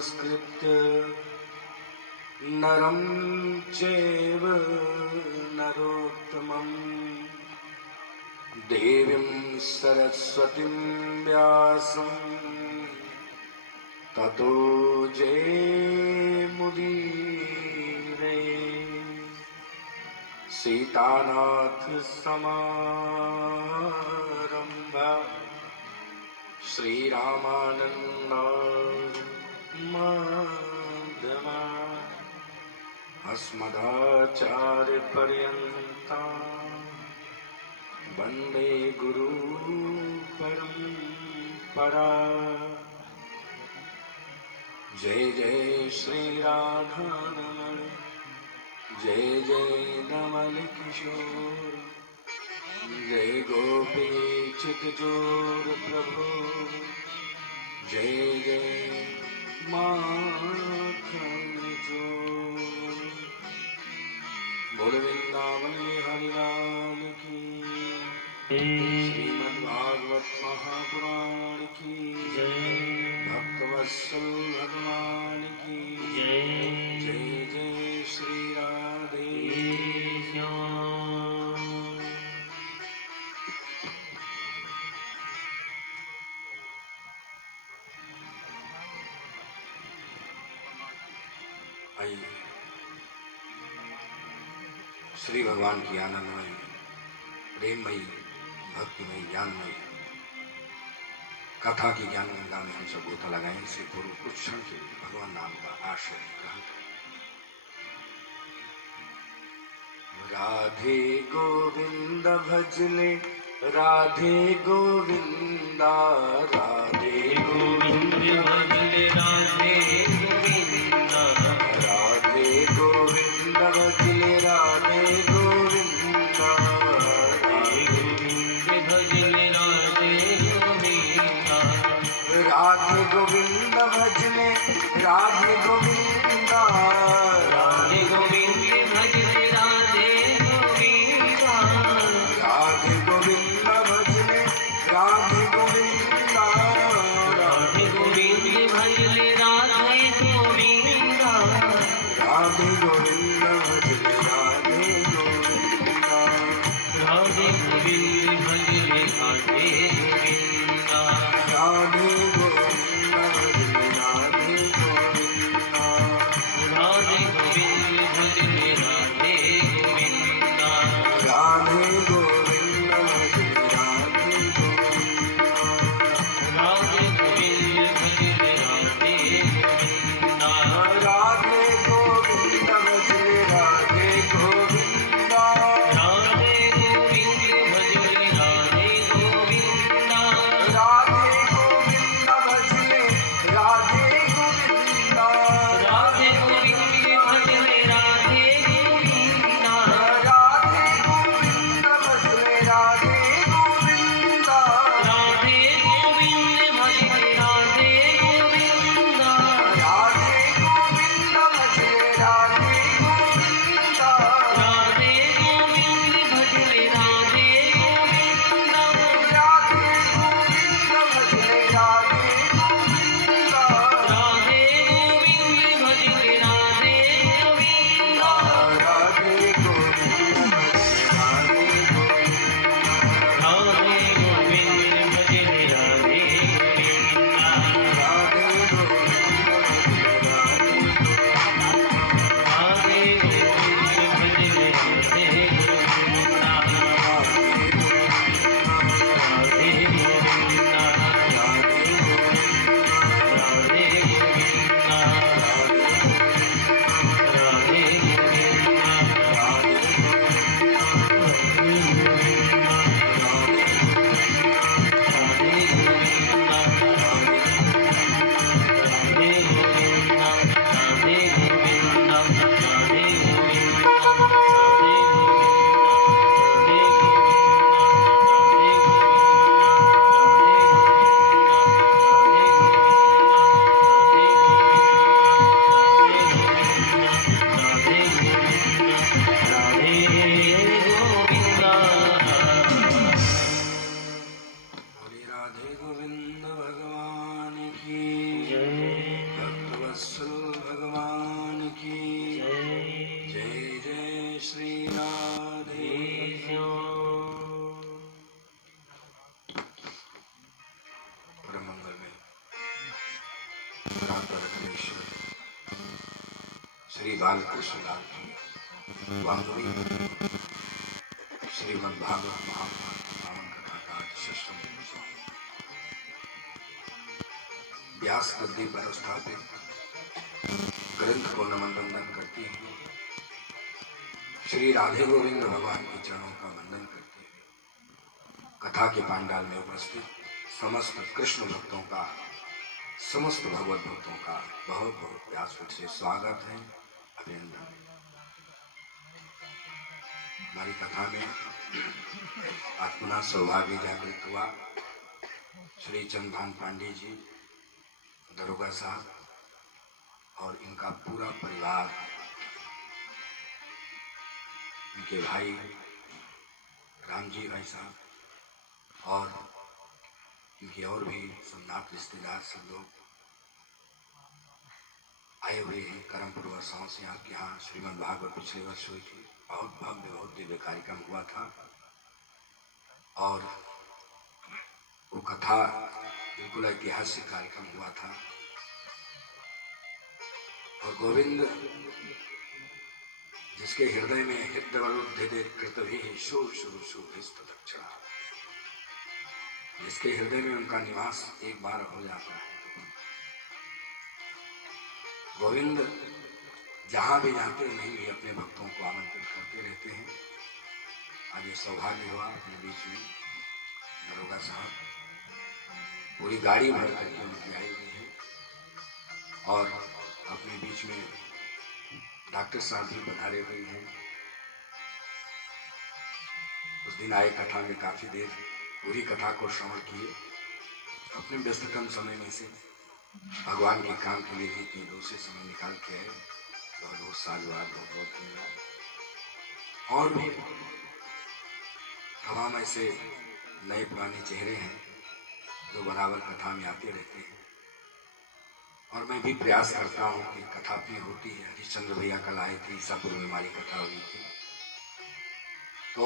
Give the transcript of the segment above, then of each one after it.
नमस्कृत्य नरं चैव नरोत्तमं देवीं सरस्वतीं व्यासं ततो जयमुदीरये। सीतानाथ समारंभा श्रीरामानन्द मध्यमा अस्मदाचार्यपर्यन्ता वन्दे गुरु परम्परा। जय जय श्री राधारमण जय जय नवल किशोर जय गोपी चितजोर प्रभु जय जय माखन चोर। बोल वृंदावन हरिलाल की श्रीमद्भागवत महापुराण की भक्तवत्सल भगवान की जय जय श्री राधे श्याम। आइए श्री भगवान की आनंदमयी प्रेममयी भक्तिमयी ज्ञानमयी कथा की ज्ञान गंगा में हम सब गोता लगाएं। इससे पूर्व कुछ क्षण के लिए भगवान नाम का आश्रय ग्रहण करें। राधे गोविंद भजले राधे गोविंदा राधे गोविंद भजले राधे गोविंदा राधे गोविंद भजले राधे गोविंदा राधे गोविंद भजले राधे गोविंदा राधे गोविंद भजले राधे गोविंदा राधे गोविंद भजले राधे गोविंदा राधे गोविंद भजले राधे गोविंदा राधे गोविंद भजले राधे गोविंदा राधे गोविंद भजले राधे गोविंदा राधे गोविंद भजले राधे गोविंदा राधे गोविंद भजले राधे गोविंदा राधे रामकृष्ण श्री बालकृष्ण लाल की वामनुई श्रीमद् भागवत महाभारत पावन कथा का षष्ठम व्यास गद्दी पर स्थापित ग्रंथ को नमन वंदन करती है। श्री राधे गोविंद भगवान के चरणों का वंदन करते हुए कथा के पांडाल में उपस्थित समस्त कृष्ण भक्तों का, समस्त भगवत भक्तों का बहुत बहुत व्यासपीठ से स्वागत है, अभिनंदन। हमारी कथा में आज पुनः सौभाग्य जागृत हुआ। श्री चंद्रभान पांडे जी, दरोगा साहब और इनका पूरा परिवार, इनके भाई रामजी भाई साहब और इनके और भी संनात रिश्तेदार सब लोग आए हुए हैं। करमपुर वर्षाओं से आपके यहाँ श्रीमद् भागवत पिछले वर्ष हुई थी, बहुत भव्य बहुत दिव्य कार्यक्रम हुआ था और वो कथा बिल्कुल ऐतिहासिक कार्यक्रम हुआ था। और गोविंद जिसके हृदय में हृदय कृतभि शोर शुरू शुभ दक्षिणा, जिसके हृदय में उनका निवास एक बार हो जाता है। गोविंद जहां भी जाते हैं वहीं भी अपने भक्तों को आमंत्रित करते रहते हैं। आज ये सौभाग्य हुआ अपने बीच में दरोगा साहब पूरी गाड़ी भर करके उनकी आई हुई है और अपने बीच में डॉक्टर साहब भी पधारे हुए हैं। उस दिन आए, कथा में काफी देर पूरी कथा को श्रवण किए। अपने व्यस्ततम समय में से भगवान के काम के लिए भी इतनी दूर से समय निकाल के आए, बहुत बहुत साधुवाद, बहुत बहुत धन्यवाद। और भी तमाम ऐसे नए पुराने चेहरे हैं जो बराबर कथा में आते रहते हैं और मैं भी प्रयास करता हूँ कि कथा अपनी होती है। हरिश्चंद्र भैया कल आए थे, ईसापुर में हमारी कथा हुई थी, तो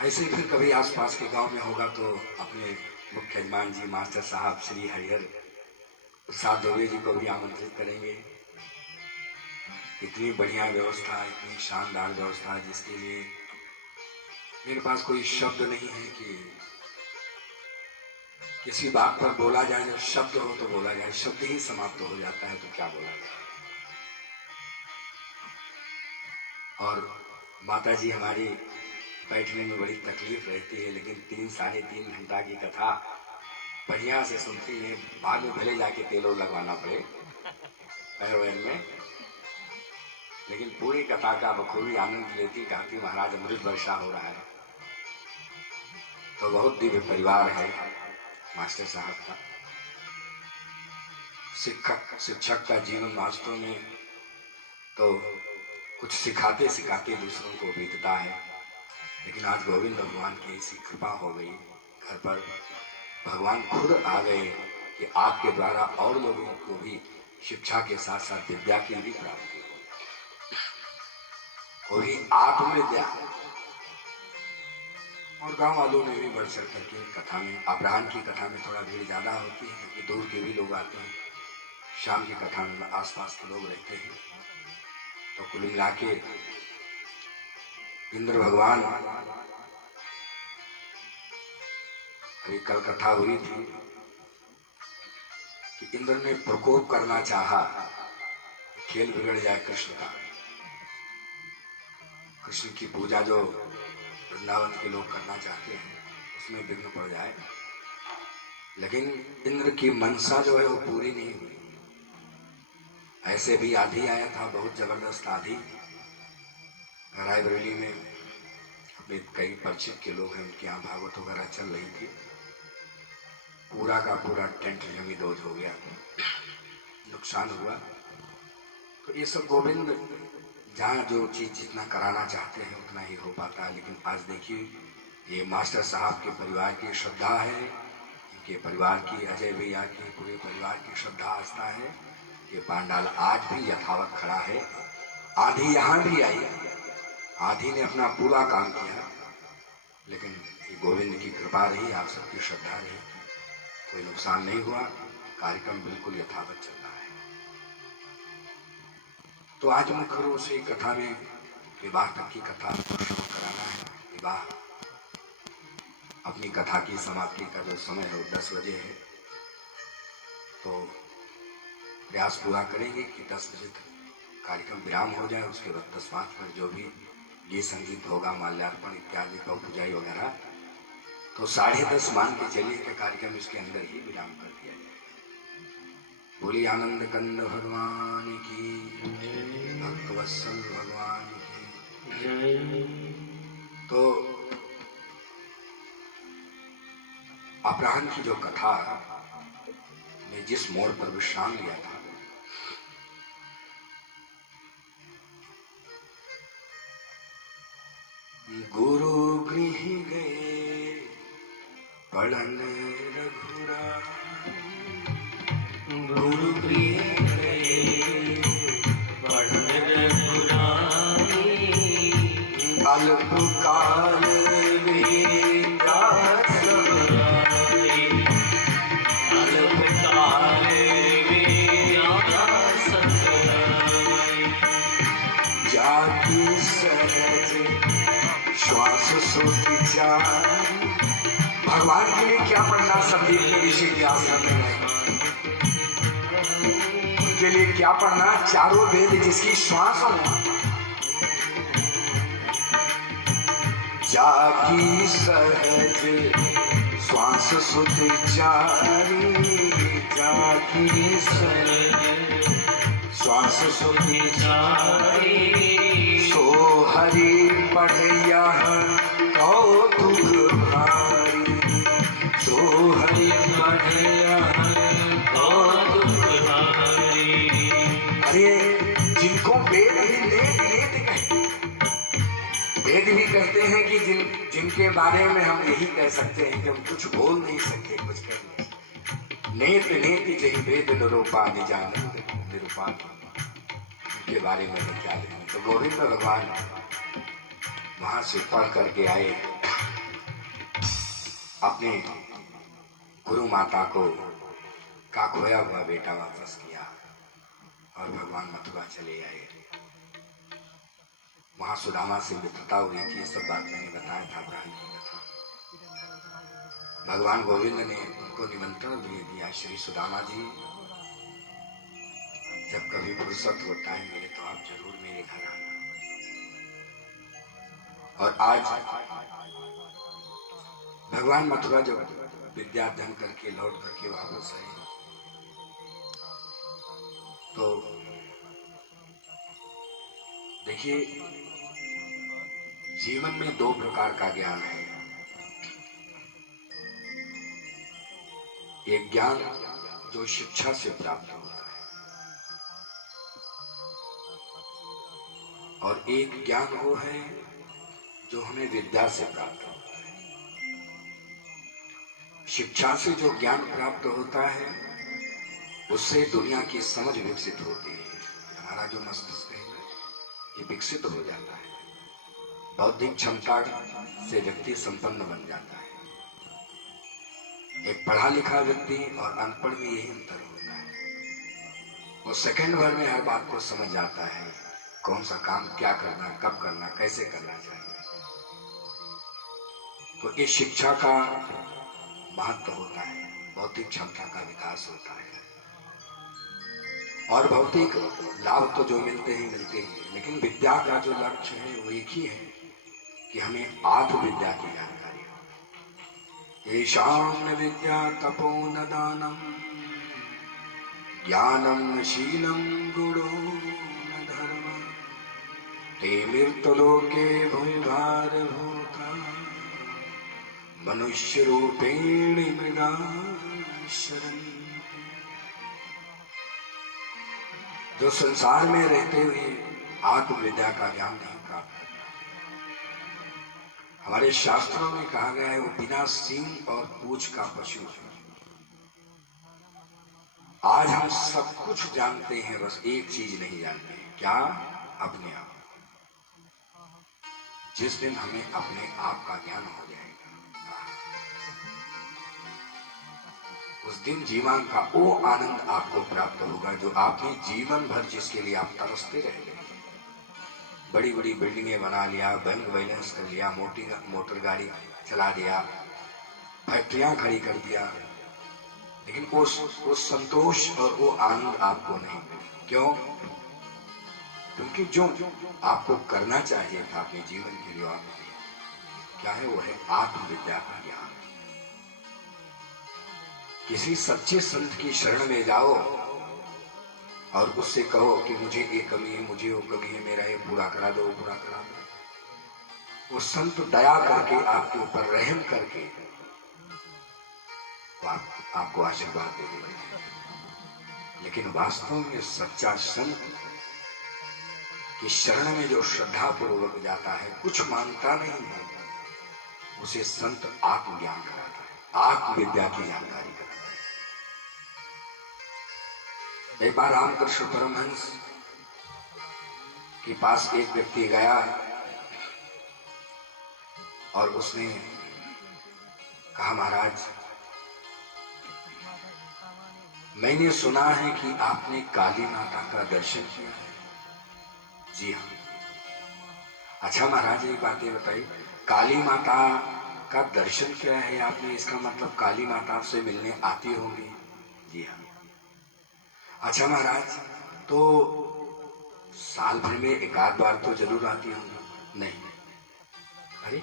ऐसे फिर कभी आसपास के गांव में होगा तो अपने मुख्य यजमान जी मास्टर साहब श्री हरिहर प्रसाद दुबे जी को भी आमंत्रित करेंगे। इतनी बढ़िया व्यवस्था, इतनी शानदार व्यवस्था जिसके लिए मेरे पास कोई शब्द नहीं है कि किसी बात पर बोला जाए। जब शब्द हो तो बोला जाए, शब्द ही समाप्त हो जाता है तो क्या बोला जाए। और माता जी हमारी बैठने में बड़ी तकलीफ रहती है, लेकिन 3-3.5 घंटा की कथा बढ़िया से सुनती है। बाद में भले जाके तेल लगवाना पड़े पैर वैर में, लेकिन पूरी कथा का बखूबी आनंद लेती। कहती महाराज अमृत वर्षा हो रहा है। तो बहुत दिव्य परिवार है मास्टर साहब का। शिक्षक का जीवन वास्तव में तो कुछ सिखाते सिखाते दूसरों को बीतता है, लेकिन आज गोविंद भगवान की ऐसी कृपा हो गई, घर पर भगवान खुद आ गए कि आपके द्वारा और लोगों को भी शिक्षा के साथ साथ विद्या की भी प्राप्ति हो, वही आत्मविद्या। और गांव वालों ने भी बढ़ चढ़ करके कथा में, अपराह्न की कथा में थोड़ा भीड़ ज्यादा होती है क्योंकि दूर के भी लोग आते हैं। शाम की कथा में आसपास के लोग रहते हैं। तो कुल मिला के इंद्र भगवान, अभी कल कथा हुई थी कि इंद्र ने प्रकोप करना चाहा, खेल बिगड़ जाए कृष्ण का। कृष्ण की पूजा जो वृंदावन के लोग करना चाहते हैं उसमें विघ्न पड़ जाए, लेकिन इंद्र की मनसा जो है वो पूरी नहीं हुई। ऐसे भी आधी आया था, बहुत जबरदस्त आधी। रायबरेली में अपने कई परिचित के लोग हैं, उनके यहाँ भागवत वगैरह चल रही थी। पूरा का पूरा टेंट जमींदोज हो गया, नुकसान हुआ। तो ये सब गोविंद जहाँ जो चीज जितना कराना चाहते हैं उतना ही हो पाता है। लेकिन आज देखिए, ये मास्टर साहब के परिवार की श्रद्धा है, इनके परिवार की, अजय भैया के पूरे परिवार की श्रद्धा आस्था है। ये पांडाल आज भी यथावत खड़ा है। आधी यहाँ भी आई, आधी ने अपना पूरा काम किया, लेकिन ये गोविंद की कृपा रही, आप सबकी श्रद्धा रही, कोई नुकसान नहीं हुआ। कार्यक्रम बिल्कुल यथावत चल रहा है। तो आज मुख्य रूप से कथा में विवाह तक की कथा शुरू कराना है। विवाह अपनी कथा की समाप्ति का जो समय है वो 10 बजे है, तो प्रयास पूरा करेंगे कि 10 बजे तक कार्यक्रम विराम हो जाए। उसके बाद 10-5 पर जो भी गीत संगीत होगा, माल्यार्पण इत्यादि का पूजाई वगैरह, तो 10:30 मान के चलिए कि कार्यक्रम इसके अंदर ही विराम कर दिया जाए। बोली आनंद कंद भगवान की, भक्तवत्सल भगवान की। तो अपराह्न की जो कथा ने जिस मोड़ पर विश्राम लिया था, गुरु गृह गए पढ़न रघुराई, गुरु गृह गए पढ़न रघुराई, अल्पकाल विद्या सब आई, अल्पकाल विद्या सब आई, जाति सहज श्वास सुचारी। भगवान के लिए क्या पढ़ना, संदीप के ऋषि के आश्रम में उनके लिए क्या पढ़ना, चारों वेद जिसकी श्वास हो, जाकी सहज श्वास सुचारी, जाकी सहज श्वास सुचारी, सो हरि पढ़िया कौतुक भारी, सो हरि पढ़िया कौतुक भारी। अरे जिनको वेद भी नेत नेत कहते, वेद भी कहते हैं कि जिनके बारे में हम यही कह सकते हैं कि हम कुछ बोल नहीं सकते, कुछ कह नहीं सकते। नेत नेत जही वेद निरूपा निजानंद निरूपा, के बारे में क्या लिखूं। तो गोविंद भगवान वहां से पढ़ करके आए, अपने गुरु माता को का खोया हुआ बेटा वापस किया और भगवान मथुरा चले आए। वहां सुदामा से मित्रता हुई थी, ये सब बात मैंने बताया था प्राण की कथा। भगवान गोविंद ने उनको निमंत्रण भी दिया, श्री सुदामा जी जब कभी फुर्सत हो, टाइम मिले तो आप जरूर मेरे घर आना। और आज भगवान मथुरा जब विद्याध्ययन करके लौट करके वापस आए, तो देखिए जीवन में 2 प्रकार का ज्ञान है। एक ज्ञान जो शिक्षा से प्राप्त होता है, और एक ज्ञान वो है जो हमें विद्या से प्राप्त होता है। शिक्षा से जो ज्ञान प्राप्त होता है उससे दुनिया की समझ विकसित होती है। हमारा जो मस्तिष्क है ये विकसित हो जाता है, बौद्धिक क्षमता से व्यक्ति संपन्न बन जाता है। एक पढ़ा लिखा व्यक्ति और अनपढ़ में यही अंतर होता है। वो सेकंड भर में हर बात को समझ जाता है, कौन सा काम क्या करना, कब करना, कैसे करना चाहिए। तो इस शिक्षा का महत्व होता है, बौद्धिक क्षमता का विकास होता है। और भौतिक लाभ तो जो मिलते हैं, लेकिन विद्या का जो लक्ष्य है वो एक ही है कि हमें आत्मविद्या की जानकारी हो। येषां न विद्या तपो न दानम, ज्ञानम न शीलम गुणो न धर्म, ते मृत्युलोके भूभार भूता, मनुष्य रूपेण मृगा शरण। जो संसार में रहते हुए आत्मविद्या का ज्ञान नहीं प्राप्त करता, हमारे शास्त्रों में कहा गया है वो बिना सींग और पूंछ का पशु है। आज हम सब कुछ जानते हैं, बस एक चीज नहीं जानते हैं, क्या? अपने आप। जिस दिन हमें अपने आप का ज्ञान हो जाएगा, उस दिन जीवन का वो आनंद आपको प्राप्त होगा जो आपने जीवन भर जिसके लिए आप तरसते रह गए। बड़ी बड़ी बिल्डिंगें बना लिया, बैंक बैलेंस कर लिया, मोटर गाड़ी चला दिया, फैक्ट्रियां खड़ी कर दिया, लेकिन वो संतोष और वो आनंद आपको नहीं। क्यों? क्योंकि जो आपको करना चाहिए था अपने जीवन के लिए आपने क्या है, वो है आत्मविद्या का ज्ञान। किसी सच्चे संत की शरण में जाओ और उससे कहो कि मुझे ये कमी है, मुझे वो कमी है, मेरा ये पूरा करा दो, पूरा करा दो। वो संत दया करके आपके ऊपर रहम करके आपको आशीर्वाद दे देंगे। लेकिन वास्तव में सच्चा संत की शरण में जो श्रद्धा पूर्वक जाता है, कुछ मांगता नहीं है, उसे संत आत्मज्ञान कराता है, आत्मविद्या की जानकारी कराता है। एक बार रामकृष्ण परमहंस के पास एक व्यक्ति गया और उसने कहा, महाराज मैंने सुना है कि आपने काली माता का दर्शन किया है। जी हाँ। अच्छा महाराज, एक बात ये बताइए, काली माता का दर्शन किया है आपने, इसका मतलब काली माता आपसे मिलने आती होंगी? जी हाँ। अच्छा महाराज, तो साल भर में एक आध बार तो जरूर आती होंगी? नहीं। अरे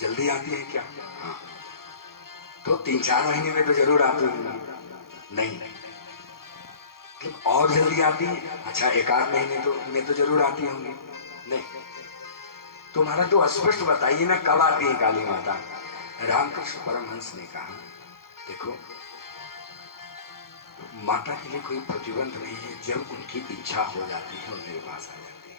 जल्दी आती है क्या? हाँ। तो 3-4 महीने में तो जरूर आती होंगी? नहीं। तो और जल्दी आती है? अच्छा, 1-8 महीने में तो जरूर आती होंगी? नहीं। तुम्हारा तो स्पष्ट बताइए ना, कब आती है काली माता? रामकृष्ण परमहंस ने कहा, देखो माता के लिए कोई प्रतिबंध नहीं है, जब उनकी इच्छा हो जाती है वो मेरे पास आ जाती है।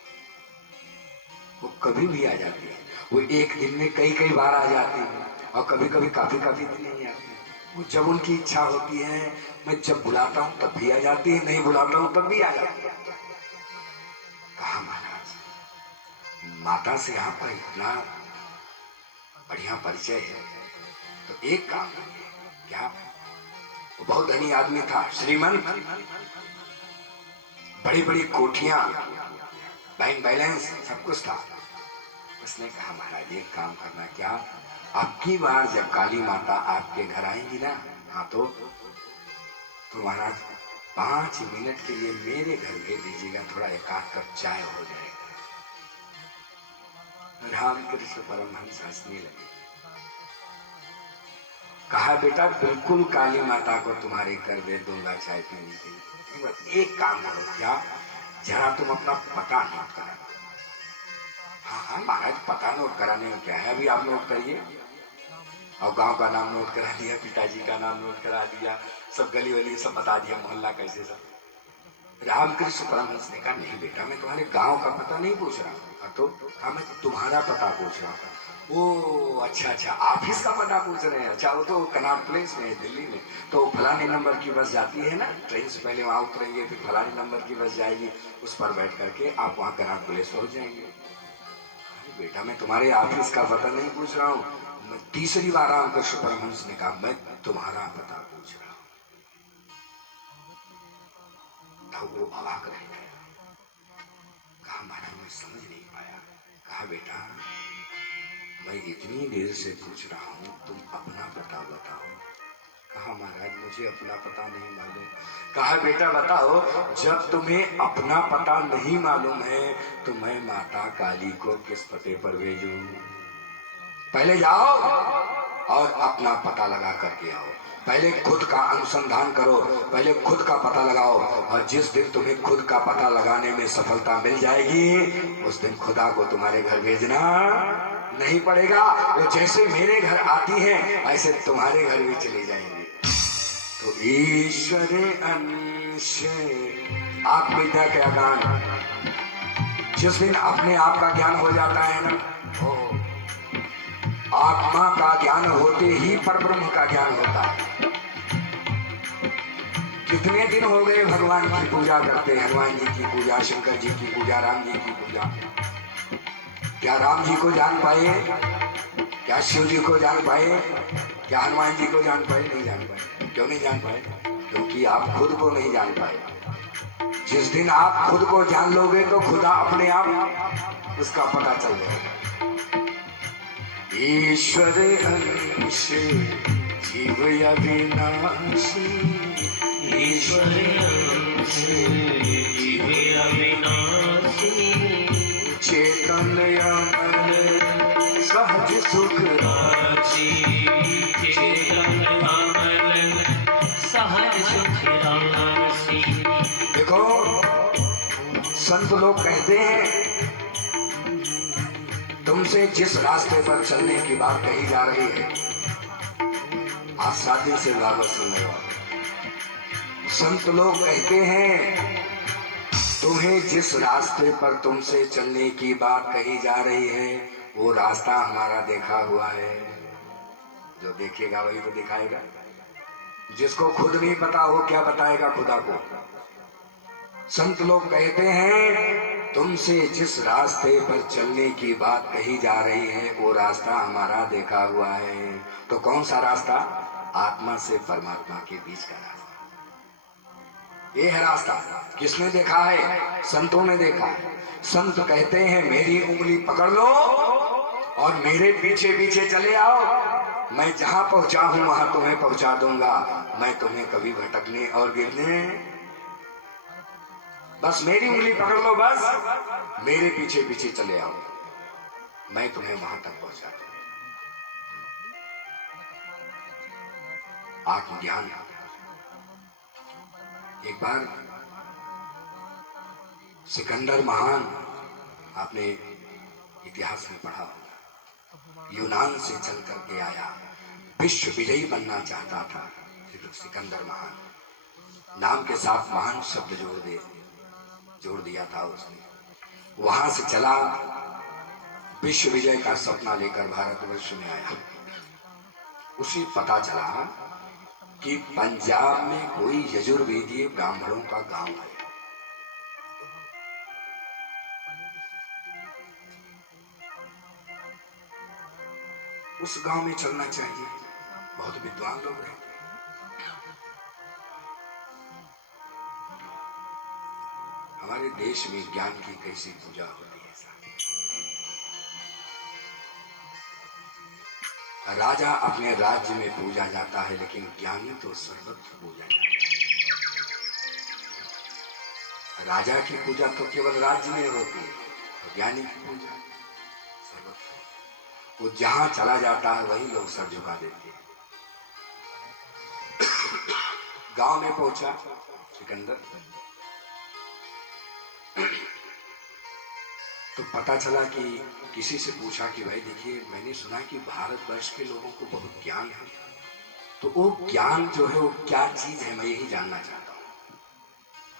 वो कभी भी आ जाती है, वो एक दिन में कई बार आ जाती है, और कभी कभी काफी दिन नहीं आती है। वो जब उनकी इच्छा होती है, मैं जब बुलाता हूं तब भी आ जाती है, नहीं बुलाता हूं तब भी आ जाती है। कहा, महाराज माता से आपका इतना बढ़िया परिचय है, तो एक काम करिए। क्या? वो बहुत धनी आदमी था, श्रीमंत, बड़ी बड़ी कोठियां, बैंक बैलेंस सब कुछ था। उसने कहा, महाराज एक काम करना, क्या आपकी बार जब काली माता आपके घर आएंगी ना, हाँ तो महाराज 5 मिनट के लिए मेरे घर भेज दीजिएगा, थोड़ा 1-8 कप चाय हो जाएगा। रामकृष्ण परमहंस हंसने लगे। कहा, बेटा बिल्कुल काली माता को तुम्हारे घर भेज दूंगा चाय पीने के लिए। एक काम करो, क्या जरा तुम अपना पता नोट करा। हाँ महाराज, पता नोट कराने में क्या है, अभी आप नोट करिए। और गांव का नाम नोट करा दिया, पिताजी का नाम नोट करा दिया, सब गली वली सब बता दिया, मोहल्ला कैसे सब। रामकृष्ण परमहंस ने कहा, नहीं बेटा, मैं तुम्हारे गांव का पता नहीं पूछ रहा हूँ। तो हाँ, मैं तुम्हारा पता पूछ रहा हूँ। ओ अच्छा, ऑफिस का पता पूछ रहे हैं? अच्छा, वो तो कनाट प्लेस में है, दिल्ली में। तो फलाने नंबर की बस जाती है ना, ट्रेन से पहले वहां उतरेंगे, फिर फलाने नंबर की बस जाएगी, उस पर बैठ करके आप वहां कनाट प्लेस हो जाएंगे। बेटा, मैं तुम्हारे ऑफिस का पता नहीं पूछ रहा हूँ। मैं तीसरी बार रामकृष्ण परमहंस ने कहा, मैं तुम्हारा पता पूछ रहा हूँ। तब वो अवाक रह गया। कहा, महाराज मैं समझ नहीं पाया। कहा, बेटा मैं इतनी देर से पूछ रहा हूँ, तुम अपना पता बताओ। कहा, महाराज मुझे अपना पता नहीं मालूम। कहा, बेटा बताओ, जब तुम्हें अपना पता नहीं मालूम है तो मैं माता काली को किस पते पर भेजूं? पहले जाओ और अपना पता लगा करके आओ। पहले खुद का अनुसंधान करो, पहले खुद का पता लगाओ, और जिस दिन तुम्हें खुद का पता लगाने में सफलता मिल जाएगी, उस दिन खुदा को तुम्हारे घर भेजना नहीं पड़ेगा। वो जैसे मेरे घर आती हैं, ऐसे तुम्हारे घर भी चली जाएंगी। तो ईश्वर अंश आत्मविद्या का ज्ञान, जिस दिन अपने आप का ज्ञान हो जाता है ना, आत्मा का ज्ञान होते ही परब्रह्म का ज्ञान होता है। कितने दिन हो गए भगवान की पूजा करते, हनुमान जी की पूजा, शंकर जी की पूजा, राम जी की पूजा। क्या राम जी को जान पाए? क्या शिव जी को जान पाए? क्या हनुमान जी को जान पाए? नहीं जान पाए। क्यों नहीं जान पाए? क्योंकि आप खुद को नहीं जान पाए। जिस दिन आप खुद को जान लोगे तो खुदा अपने आप उसका पता चल जाएगा। ईश्वर अंश जीव अविनाशी, ईश्वर अंश जीव अविनाशी, चेतन अमल सहज सुख राशि, चेतन अमल सहज सुख राशि। देखो, संत लोग कहते हैं तुमसे जिस रास्ते पर चलने की बात कही जा रही है, आज शादी से भागवत सुनने वाले संत लोग कहते हैं तुम्हें जिस रास्ते पर तुमसे चलने की बात कही जा रही है वो रास्ता हमारा देखा हुआ है। जो देखेगा वही तो दिखाएगा। जिसको खुद नहीं पता हो क्या बताएगा खुदा को। संत लोग कहते हैं तुमसे जिस रास्ते पर चलने की बात कही जा रही है वो रास्ता हमारा देखा हुआ है। तो कौन सा रास्ता? आत्मा से परमात्मा के बीच का रास्ता। ये है रास्ता। किसने देखा है? संतों ने देखा है। संत कहते हैं मेरी उंगली पकड़ लो और मेरे पीछे पीछे चले आओ। मैं जहां पहुंचा हूं वहां तुम्हें पहुंचा दूंगा। मैं तुम्हें कभी भटकने और गिरने, बस मेरी उंगली पकड़ लो, बस मेरे पीछे पीछे चले आओ, मैं तुम्हें वहां तक पहुंचा दूंगा। आत्मज्ञान। एक बार सिकंदर महान, आपने इतिहास में पढ़ा होगा, यूनान से चल करके आया, विश्व विजयी बनना चाहता था। सिकंदर महान नाम के साथ महान शब्द जोड़ दिया था उसने। वहां से चला, विश्व विजय का सपना लेकर भारतवर्ष में आया। उसे पता चला कि पंजाब में कोई यजुर्वेदीय ब्राह्मणों का गांव है। उस गांव में चलना चाहिए, बहुत विद्वान लोग रहते हैं। हमारे देश में ज्ञान की कैसी पूजा होती है। राजा अपने राज्य में पूजा जाता है, लेकिन ज्ञानी तो सर्वत्र पूजा जाता है। राजा की पूजा तो केवल राज्य में होती है, और ज्ञानी की पूजा सर्वत्र। वो जहां चला जाता है वही लोग सर झुका देते हैं। गांव में पहुंचा सिकंदर, तो पता चला कि किसी से पूछा कि भाई देखिए, मैंने सुना कि भारतवर्ष के लोगों को बहुत ज्ञान है, तो वो ज्ञान जो है वो क्या चीज है, मैं यही जानना चाहता हूँ।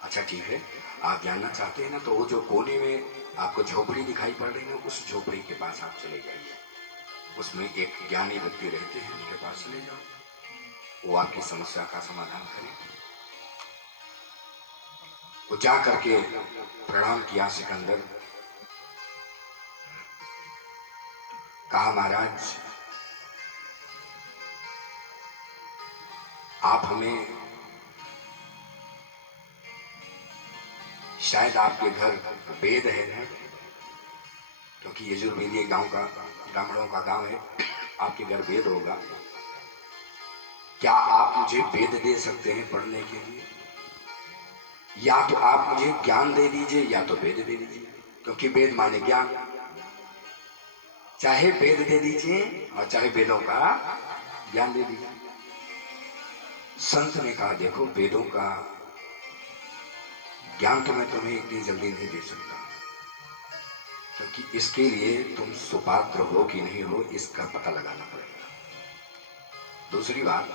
अच्छा ठीक है, आप जानना चाहते हैं ना, तो वो जो कोने में आपको झोपड़ी दिखाई पड़ रही है ना, उस झोपड़ी के पास आप चले जाइए। उसमें एक ज्ञानी व्यक्ति रहते हैं, उनके पास चले जाओ, वो आपकी समस्या का समाधान करें। वो जा करके प्रणाम किया सिकंदर, कहा महाराज आप हमें, शायद आपके घर वेद है ना, क्योंकि यजुर्वेदीय गांव का, ब्राह्मणों का गांव है, आपके घर वेद होगा। क्या आप मुझे वेद दे सकते हैं पढ़ने के लिए? या तो आप मुझे ज्ञान दे दीजिए या तो वेद दे दीजिए, क्योंकि वेद माने ज्ञान। चाहे वेद दे दीजिए और चाहे वेदों का ज्ञान दे दीजिए। संत ने कहा देखो, वेदों का ज्ञान तो मैं तुम्हें इतनी जल्दी नहीं दे सकता, क्योंकि इसके लिए तुम सुपात्र हो कि नहीं हो इसका पता लगाना पड़ेगा। दूसरी बात,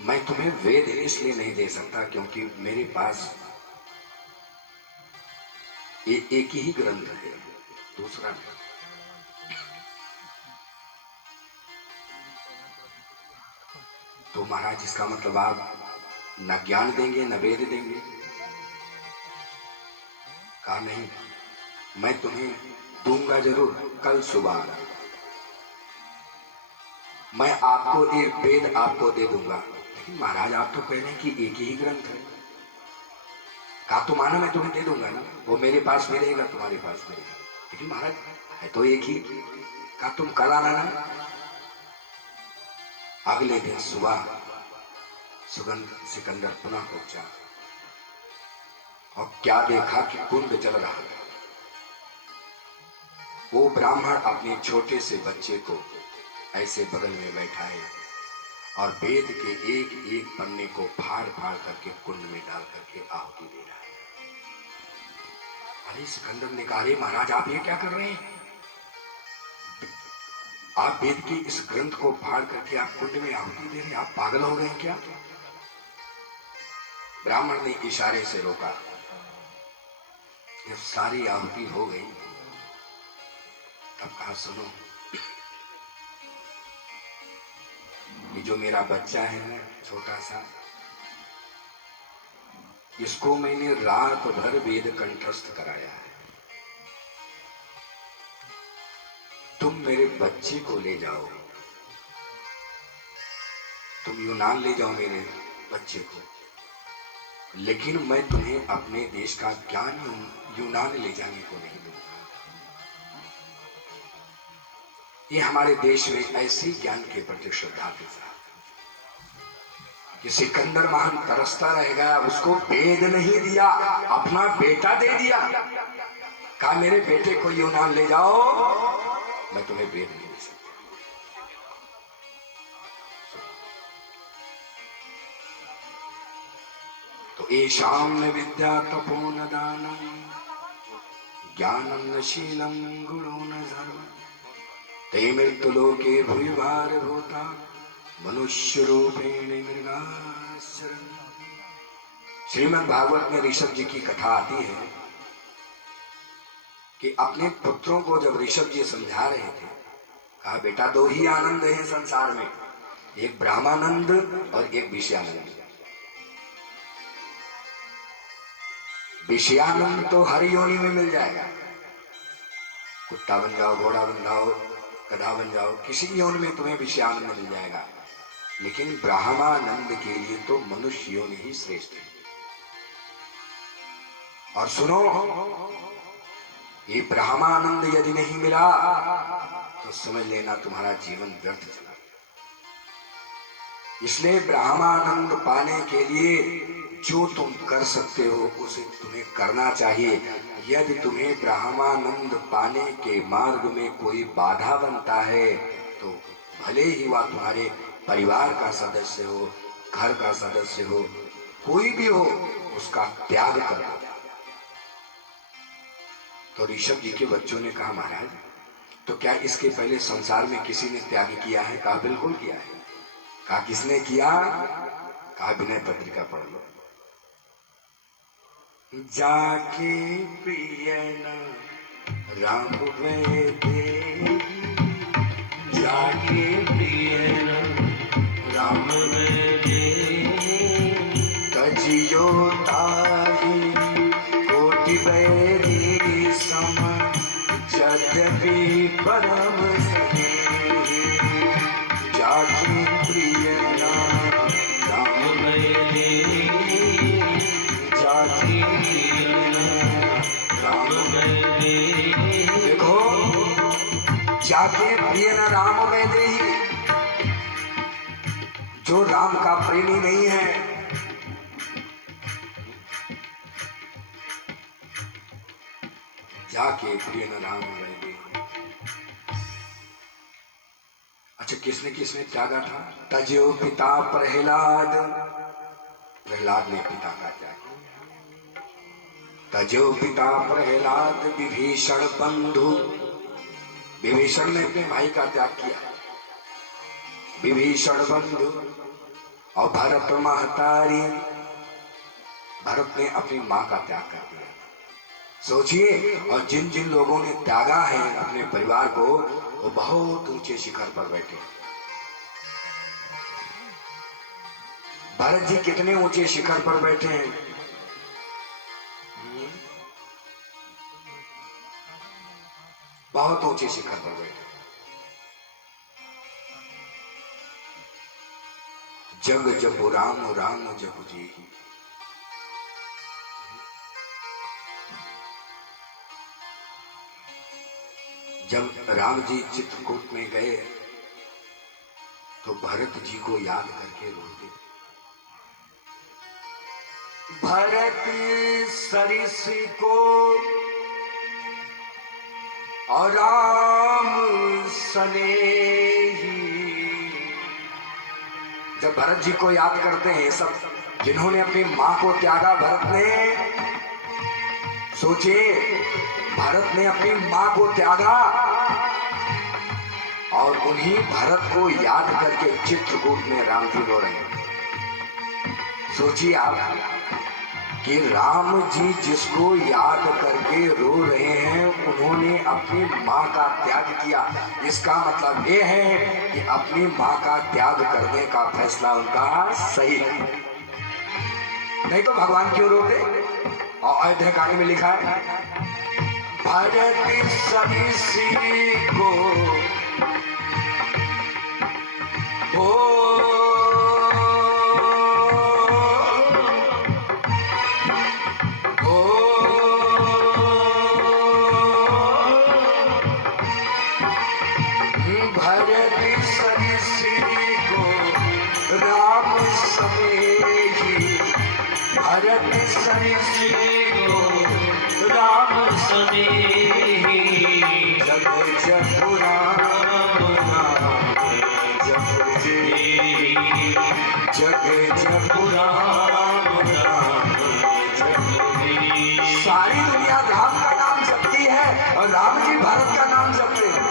मैं तुम्हें वेद इसलिए नहीं दे सकता क्योंकि मेरे पास एक ही ग्रंथ है, दूसरा नहीं। तो महाराज इसका मतलब आप न ज्ञान देंगे न वेद देंगे? कहा नहीं, मैं तुम्हें दूंगा जरूर, कल सुबह आना। मैं आपको एक वेद आपको दे दूंगा, लेकिन महाराज आप तो कह रहे हैं कि एक ही ग्रंथ है। कहा तो मानो मैं तुम्हें दे दूंगा ना, वो मेरे पास भी रहेगा, तुम्हारे पास भी रहेगा, लेकिन महाराज है तो एक ही। कहा तुम कल आना ना। अगले दिन सुबह सिकंदर पुनः पहुंचा और क्या देखा कि कुंड चल रहा था। वो ब्राह्मण अपने छोटे से बच्चे को ऐसे बगल में बैठाए और वेद के एक एक पन्ने को फाड़ फाड़ करके कुंड में डाल करके आहुति दे रहा है। अरे सिकंदर ने कहा, अरे महाराज आप ये क्या कर रहे हैं? आप वेद के इस ग्रंथ को फाड़ करके आप कुंड में आहुति दे रहे हैं, आप पागल हो गए क्या? ब्राह्मण ने इशारे से रोका। जब सारी आहुति हो गई तब कहा, सुनो, ये जो मेरा बच्चा है ना छोटा सा, इसको मैंने रात भर वेद कंठस्थ कराया है। तुम मेरे बच्चे को ले जाओ, तुम यूनान ले जाओ मेरे बच्चे को, लेकिन मैं तुम्हें अपने देश का ज्ञान यूनान ले जाने को नहीं दूंगा। ये हमारे देश में ऐसे ज्ञान के प्रति श्रद्धा के साथ कि सिकंदर महान तरसता रह गया, उसको वेद नहीं दिया, अपना बेटा दे दिया। कहा मेरे बेटे को यूनान ले जाओ, मैं तुम्हें वेद नहीं दे सकता। तो एषाम न विद्या तपो न दानम ज्ञानम न शीलम गुणो न धर्म ते मृत्युलोके भूयभार भूता मनुष्य रूपेण मृगाचरण। श्रीमद् भागवत में ऋषभ जी की कथा आती है कि अपने पुत्रों को जब ऋषभ जी समझा रहे थे, कहा बेटा दो ही आनंद हैं संसार में, एक ब्रह्मानंद और एक विषयानंद। विषयानंद तो हर योनि में मिल जाएगा, कुत्ता बन जाओ, घोड़ा बन जाओ, गधा बन जाओ, किसी योनि में तुम्हें विषयानंद मिल जाएगा, लेकिन ब्रह्मानंद के लिए तो मनुष्य योनि ही श्रेष्ठ है। और सुनो, ये ब्रह्मानंद यदि नहीं मिला तो समझ लेना तुम्हारा जीवन व्यर्थ चला गया। इसलिए ब्रह्मानंद पाने के लिए जो तुम कर सकते हो उसे तुम्हें करना चाहिए। यदि तुम्हें ब्रह्मानंद पाने के मार्ग में कोई बाधा बनता है तो भले ही वह तुम्हारे परिवार का सदस्य हो, घर का सदस्य हो, कोई भी हो, उसका त्याग करो। तो ऋषभ जी के बच्चों ने कहा, महाराज तो क्या इसके पहले संसार में किसी ने त्याग किया है? कहा बिल्कुल किया है। कहा किसने किया? कहा विनय पत्रिका पढ़ लो। जाके प्रिय न राम वैदे, जाके प्रिय राम वैदे, तजियो ताहि कोटि वैरी सम, यद्यपि परम सनेही। जाके प्रिय न राम वैदे, जाके राम वैदे। देखो, जाके प्रिय न राम वैदे ही, जो राम का प्रेमी नहीं है, जाके प्रिय न राम वैदे। अच्छा, किसने किसने त्यागा था? तजो पिता प्रहलाद, प्रहलाद ने पिता का त्याग किया। तजो पिता प्रहलाद विभीषण बंधु, विभीषण ने अपने भाई का त्याग किया। विभीषण बंधु और भरत महतारी, भरत ने अपनी मां का त्याग कर दिया। सोचिए, और जिन जिन लोगों ने त्यागा है अपने परिवार को, वो बहुत ऊंचे शिखर पर बैठे। भरत जी कितने ऊंचे शिखर पर बैठे हैं? बहुत ऊंचे शिखर पर बैठे। जग जपु राम राम जपु जी। जब राम जी चित्रकूट में गए तो भरत जी को याद करके रोते। भरत सरिस को और राम सनेही। जब भरत जी को याद करते हैं सब जिन्होंने अपनी मां को त्यागा, भरत ने सोचिए, भरत ने अपनी मां को त्यागा और उन्हीं भरत को याद करके चित्रकूट में राम जी रो रहे हैं। सोचिए आप कि राम जी जिसको याद करके रो रहे हैं उन्होंने अपनी मां का त्याग किया। इसका मतलब ये है कि अपनी मां का त्याग करने का फैसला उनका सही है। नहीं तो भगवान क्यों रोते? और अयोध्या कांड में लिखा है, भरत सरिसी को भरत सरिसी को राम सनेही। भरत सरिसी को राम सनेही। जग जपु राम राम जपु जी। जग जपु राम राम जपु जी। सारी दुनिया राम का नाम जपती है और राम जी भारत का नाम जपते हैं।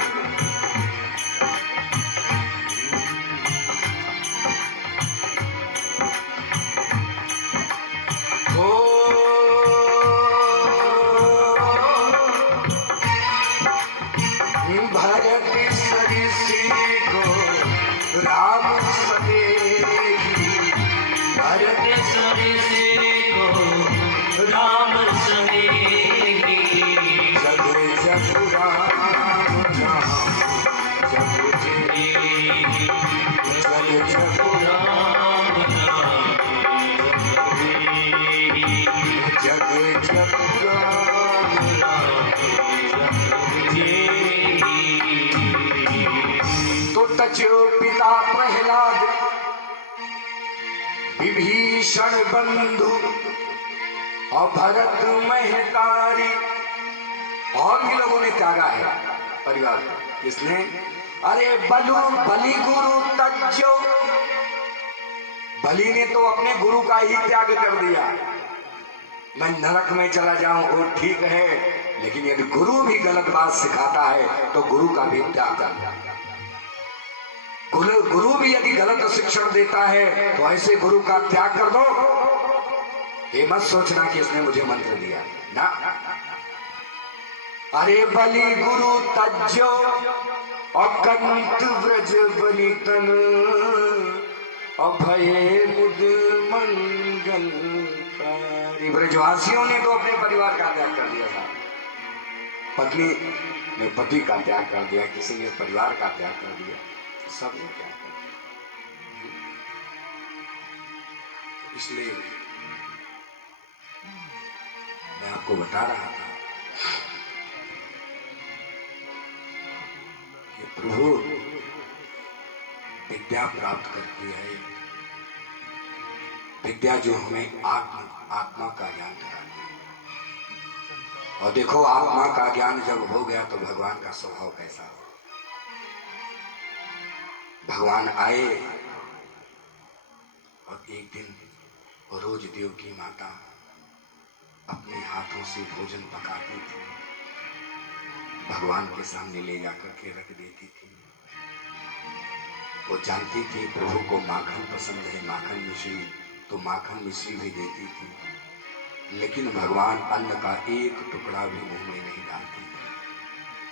भरत सरिसी को राम सनेही। भरत सरिसी को राम सनेही। जग जपु राम राम जपु जी। जग जपु राम राम जपु जी। जग जपु राम राम जपु जी। तो तज्यो पिता प्रहलाद विभीषण बंधु और भरत महतारी और भी लोगों ने त्यागा है परिवार को। किसने? अरे बलि गुरु तज्यो। बलि ने तो अपने गुरु का ही त्याग कर दिया। मैं नरक में चला जाऊं वो ठीक है, लेकिन यदि गुरु भी गलत बात सिखाता है तो गुरु का भी त्याग करना। गुरु भी यदि गलत शिक्षण देता है तो ऐसे गुरु का त्याग कर दो। ये मत सोचना कि इसने मुझे मंत्र दिया ना। अरे बलि गुरु तज्यो अकंत व्रज बलितन अभय मुद मंगलकारी। ब्रजवासियों ने तो अपने परिवार का त्याग कर दिया था। पत्नी ने पति का त्याग कर दिया, किसी ने परिवार का त्याग कर दिया, सबने त्याग कर दिया। इसलिए मैं आपको बता रहा था कि प्रभु विद्या प्राप्त करती है, विद्या जो हमें आत्मा का ज्ञान कराती है। और देखो आत्मा का ज्ञान जब हो गया तो भगवान का स्वभाव कैसा हो। भगवान आए और एक दिन रोज देव की माता अपने हाथों से भोजन पकाती थी, भगवान के सामने ले जाकर के रख देती थी। वो जानती थी प्रभु को माखन पसंद है, माखन मिश्री, तो माखन मिश्री भी देती थी। लेकिन भगवान अन्न का एक टुकड़ा भी मुंह में नहीं डालते थे।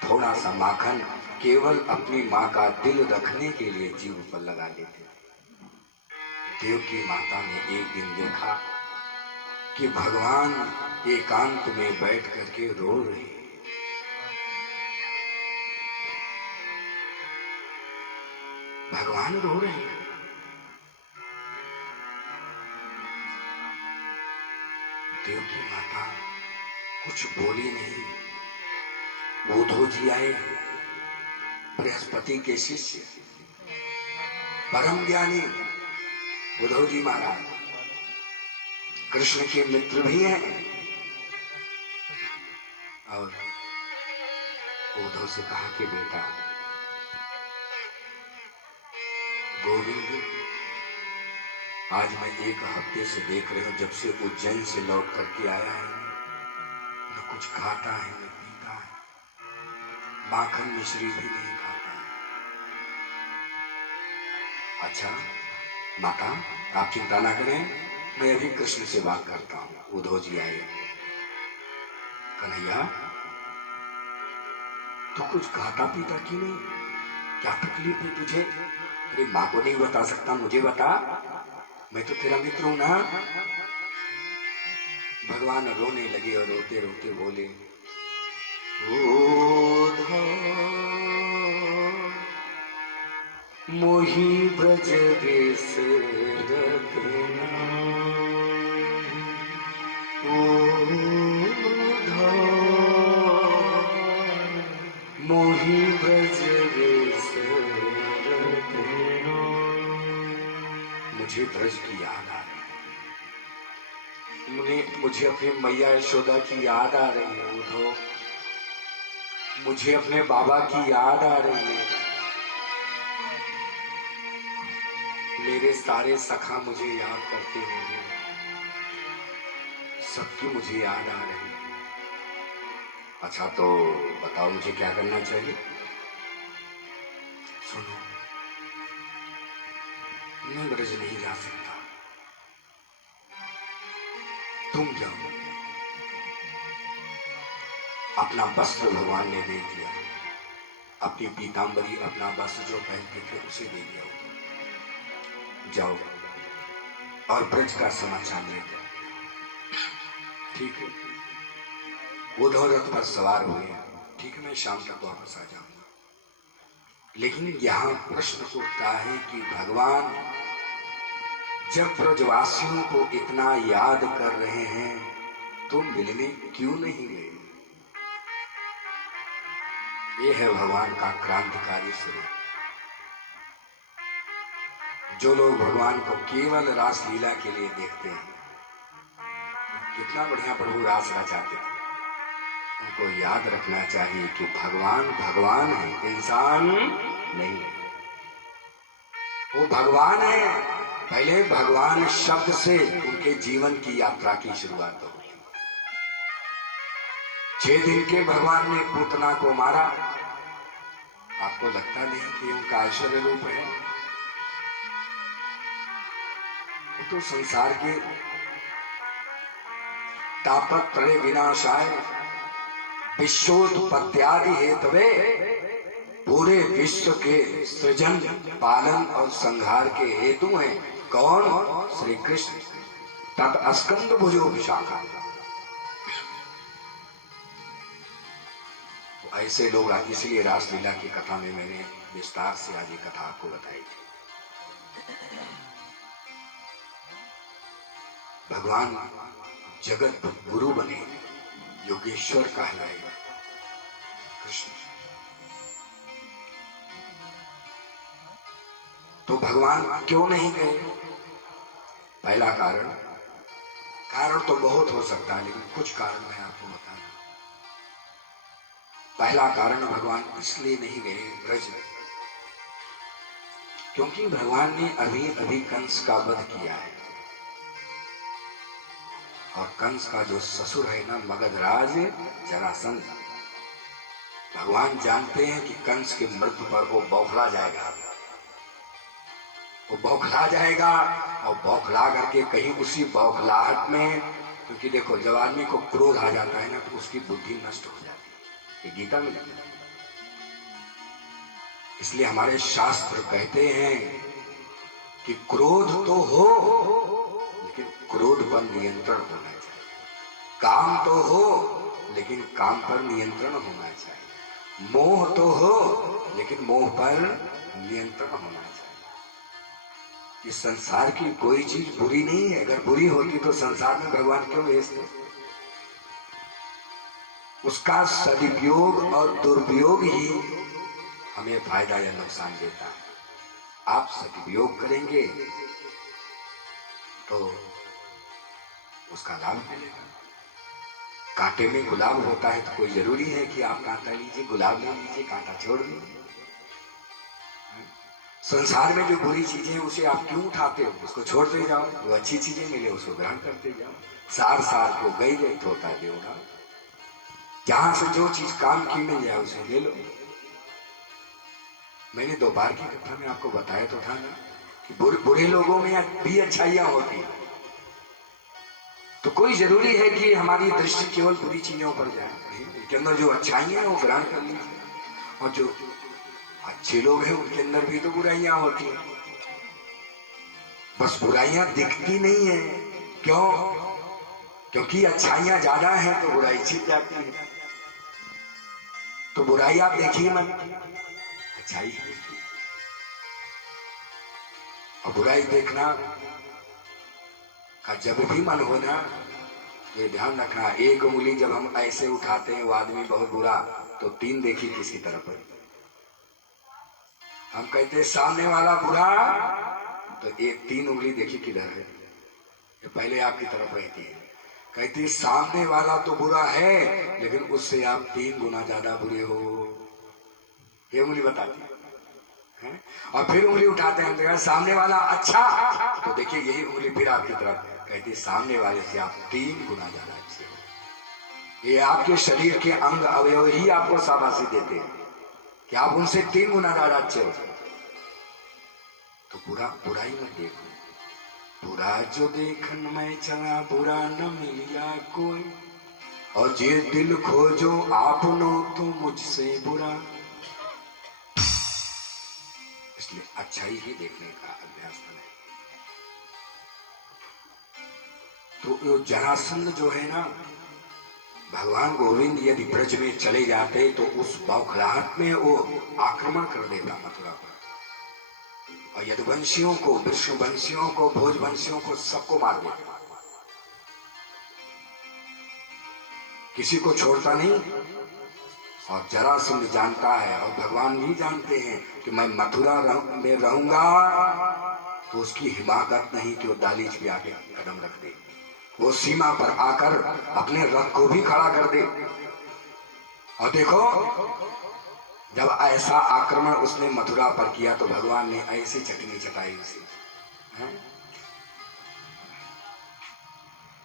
थोड़ा सा माखन केवल अपनी माँ का दिल रखने के लिए जीव पर लगा लेते थे। देव की माता ने एक दिन देखा कि भगवान एकांत में बैठ करके रो रहे हैं। भगवान रो रहे हैं। देवकी माता कुछ बोली नहीं। उद्धव जी आए, बृहस्पति के शिष्य, परम ज्ञानी उद्धव जी महाराज, कृष्ण के मित्र भी हैं। और उद्धव से कहा कि बेटा गोविंद, आज मैं 1 हफ्ते से देख रहे हूं, जब से उज्जैन से लौट करके आया है, न कुछ खाता है न पीता है, माखन मिश्री भी नहीं खाता है। अच्छा माता, आप चिंता ना करें, मैं अभी कृष्ण से बात करता हूं। उद्धव जी आए। कन्हैया, तू कुछ खाता पीता क्यों नहीं? क्या तकलीफ है तुझे? अरे माँ को नहीं बता सकता, मुझे बता, मैं तो तेरा मित्र हूं ना। भगवान रोने लगे और रोते रोते बोले, मोही ब्रज बेस रखना, मोही ब्रज बेस रखना। मुझे ब्रज की याद आ रही, मुझे अपनी मैया यशोदा की याद आ रही है। उद्धव, मुझे अपने बाबा की याद आ रही है। मेरे सारे सखा मुझे याद करते होंगे, सबकी मुझे याद आ रही है। अच्छा तो बताओ मुझे क्या करना चाहिए? सुनो, मैं ब्रज नहीं जा सकता, तुम जाओ। अपना वस्त्र भगवान ने दे दिया, अपनी पीतांबरी, अपना वस्त्र जो पहनते थे उसे दे दिया। जाओ और ब्रज का समाचार ले जाओ। ठीक है, उद्धव रथ पर सवार हुए। ठीक है, मैं शाम तक वापस आ जाऊंगा। लेकिन यहां प्रश्न उठता है कि भगवान जब ब्रजवासियों को इतना याद कर रहे हैं तो मिलने क्यों नहीं गए? ये है भगवान का क्रांतिकारी स्वरूप। जो लोग भगवान को केवल रासलीला के लिए देखते हैं, कितना बढ़िया प्रभु रास रचाते थे, उनको याद रखना चाहिए कि भगवान भगवान है, इंसान नहीं है। वो भगवान है। पहले भगवान शब्द से उनके जीवन की यात्रा की शुरुआत हो। 6 दिन के भगवान ने पूतना को मारा। आपको लगता नहीं कि उनका ऐश्वर्य रूप है? वो तो संसार के तापत्रय विनाशाय विश्वोत्पत्त्यादि हेतवे, पूरे विश्व के सृजन, पालन और संहार के हेतु हैं। कौन? श्री कृष्ण। तत् स्कंद भुजो विशाखा। ऐसे लोग, इसलिए रासलीला की कथा में मैंने विस्तार से आज ये कथा आपको बताई थी। भगवान जगत गुरु बने, योगेश्वर कहलाए कृष्ण। तो भगवान क्यों नहीं गए? पहला कारण तो बहुत हो सकता है, लेकिन कुछ कारण मैं आपको बता दूं। पहला कारण, भगवान इसलिए नहीं गए ब्रज, क्योंकि भगवान ने अभी अभी कंस का वध किया है। और कंस का जो ससुर है ना, मगधराज जरासंध, भगवान जानते हैं कि कंस के मृत्यु पर वो बौखला जाएगा। वो बौखला जाएगा और बौखला करके कहीं उसी बौखलाहट में, क्योंकि देखो जब आदमी को क्रोध आ जाता है ना तो उसकी बुद्धि नष्ट हो जाती है। ये गीता में लिखा है। इसलिए हमारे शास्त्र कहते हैं कि क्रोध तो हो, लेकिन क्रोध पर नियंत्रण होना चाहिए। काम तो हो, लेकिन काम पर नियंत्रण होना चाहिए। मोह तो हो, लेकिन मोह पर नियंत्रण होना चाहिए। इस संसार की कोई चीज बुरी नहीं है। अगर बुरी होती तो संसार में भगवान क्यों भेजते? उसका सदुपयोग और दुरुपयोग ही हमें फायदा या नुकसान देता है। आप सदुपयोग करेंगे तो उसका लाभ मिलेगा। कांटे में गुलाब होता है तो कोई जरूरी है कि आप कांटा लीजिए, गुलाब ले लीजिए, कांटा छोड़ दीजिए। संसार में जो बुरी चीजें हैं उसे आप क्यों उठाते हो? उसको छोड़ते जाओ। जो अच्छी चीजें मिले उसको ग्रहण करते जाओ। सार सार को गई गई होता है देवना। जहां से जो चीज काम की मिल जाए उसे ले लो। मैंने दोपहर की कथा में आपको बताया तो था ना कि बुरे लोगों में भी अच्छाइयां होती है। तो कोई जरूरी है कि हमारी दृष्टि केवल बुरी चीजों पर जाए? उनके अंदर जो अच्छाइयां हैं वो ग्रहण कर लीजिए। और जो अच्छे लोग हैं उनके अंदर भी तो बुराइयां होती हैं। बस बुराइयां दिखती नहीं है। क्यों? क्योंकि अच्छाइयां ज्यादा हैं तो बुराई छिप जाती है। तो बुराई आप देखिए मत, अच्छाई देखिए। और बुराई देखना का जब भी मन हो ना, ये ध्यान रखना, एक उंगली जब हम ऐसे उठाते हैं वो आदमी बहुत बुरा, तो 3 देखी किसी तरफ है। हम कहते हैं सामने वाला बुरा, तो एक 3 उंगली देखी किधर है, ये पहले आपकी तरफ रहती है। कहती है सामने वाला तो बुरा है लेकिन उससे आप 3 गुना ज्यादा बुरे हो, ये उंगली बताती है। और फिर उंगली उठाते हैं सामने वाला अच्छा, तो देखिए यही उंगली फिर आपकी तरफ कहती है सामने वाले से आप 3 गुना ज्यादा अच्छे हो। ये आपके शरीर के अंग अवयव ही आपको शाबाशी देते हैं कि आप उनसे 3 गुना ज्यादा अच्छे हो। तो बुराई मत देखो। बुरा जो देखन में चला बुरा न मिला कोई, और जे दिल खोजो आपनो तो मुझसे बुरा। इसलिए अच्छाई ही देखने का अभ्यास बनाए। तो जरासंध जो है ना, भगवान गोविंद यदि ब्रज में चले जाते तो उस बौखलाहट में वो आक्रमण कर देता मथुरा पर, और यदुवंशियों को, विष्णुवंशियों को, भोजवंशियों को, सबको मार देता। किसी को छोड़ता नहीं। और जरासंध जानता है और भगवान भी जानते हैं कि मैं मथुरा में रहूंगा तो उसकी हिमाकत नहीं कि वो दालीच पे आके कदम रख दे। वो सीमा पर आकर अपने रथ को भी खड़ा कर दे। और देखो जब ऐसा आक्रमण उसने मथुरा पर किया तो भगवान ने ऐसी चटनी चटाई उसे।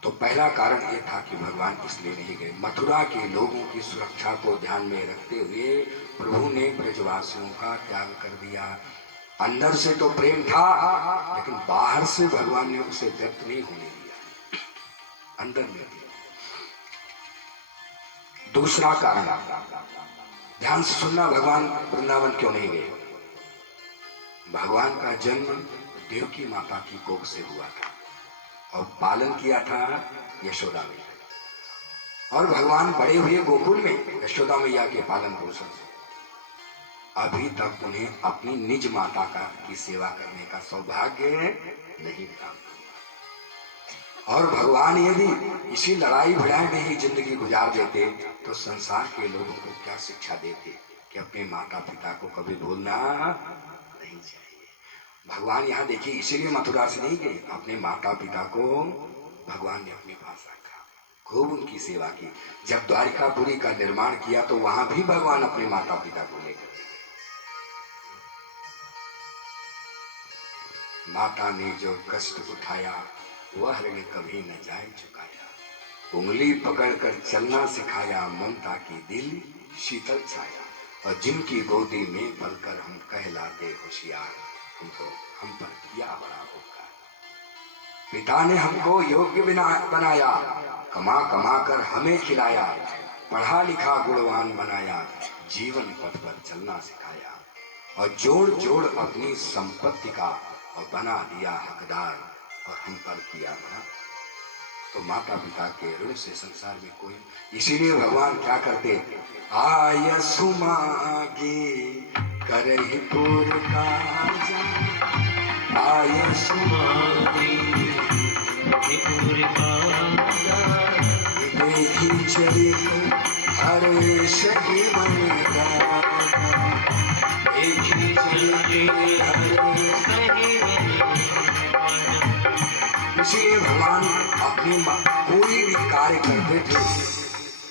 तो पहला कारण यह था कि भगवान इसलिए नहीं गए। मथुरा के लोगों की सुरक्षा को ध्यान में रखते हुए प्रभु ने ब्रजवासियों का त्याग कर दिया। अंदर से तो प्रेम था लेकिन बाहर से भगवान ने उसे व्यक्त नहीं होने दिया, अंदर में भी। दूसरा कारण, ध्यान से सुनना, भगवान वृंदावन क्यों नहीं गए? भगवान का जन्म देवकी माता की कोख से हुआ था और पालन किया था यशोदा मैया। और भगवान बड़े हुए गोकुल में यशोदा मैया के पालन पोषण से। अभी तक उन्हें अपनी निज माता की सेवा करने का सौभाग्य नहीं प्राप्त हुआ। और भगवान यदि इसी लड़ाई भिड़ाई में ही जिंदगी गुजार देते तो संसार के लोगों को क्या शिक्षा देते कि अपने माता पिता को कभी भूलना नहीं चाहिए। भगवान यहाँ देखिए इसीलिए मथुरा से नहीं गए, अपने माता पिता को भगवान ने अपने पास रखा, खूब उनकी सेवा की। जब द्वारिकापुरी का निर्माण किया तो वहां भी भगवान अपने माता पिता को लेकर, माता ने जो कष्ट उठाया वह ऋण कभी न जाए चुकाया। उंगली पकड़कर चलना सिखाया, ममता की दिल शीतल छाया। और जिनकी गोदी में पलकर हम कहलाते होशियार, हमको हम पर किया बड़ा उपकार। पिता ने हमको योग्य बनाया, कमा कमा कर हमें खिलाया। पढ़ा लिखा गुणवान बनाया, जीवन पथ पर चलना सिखाया। और जोड़ जोड़ अपनी संपत्ति का और बना दिया हकदार, और हम पर किया बड़ा। तो माता पिता के ऋण से संसार में कोई, इसीलिए भगवान क्या करते, आय सुमागे करहि पुर काज, आय सुमारी देखी चले हरे सखी मन देखी चले इसलिए भगवान अपनी कोई भी कार्य करते थे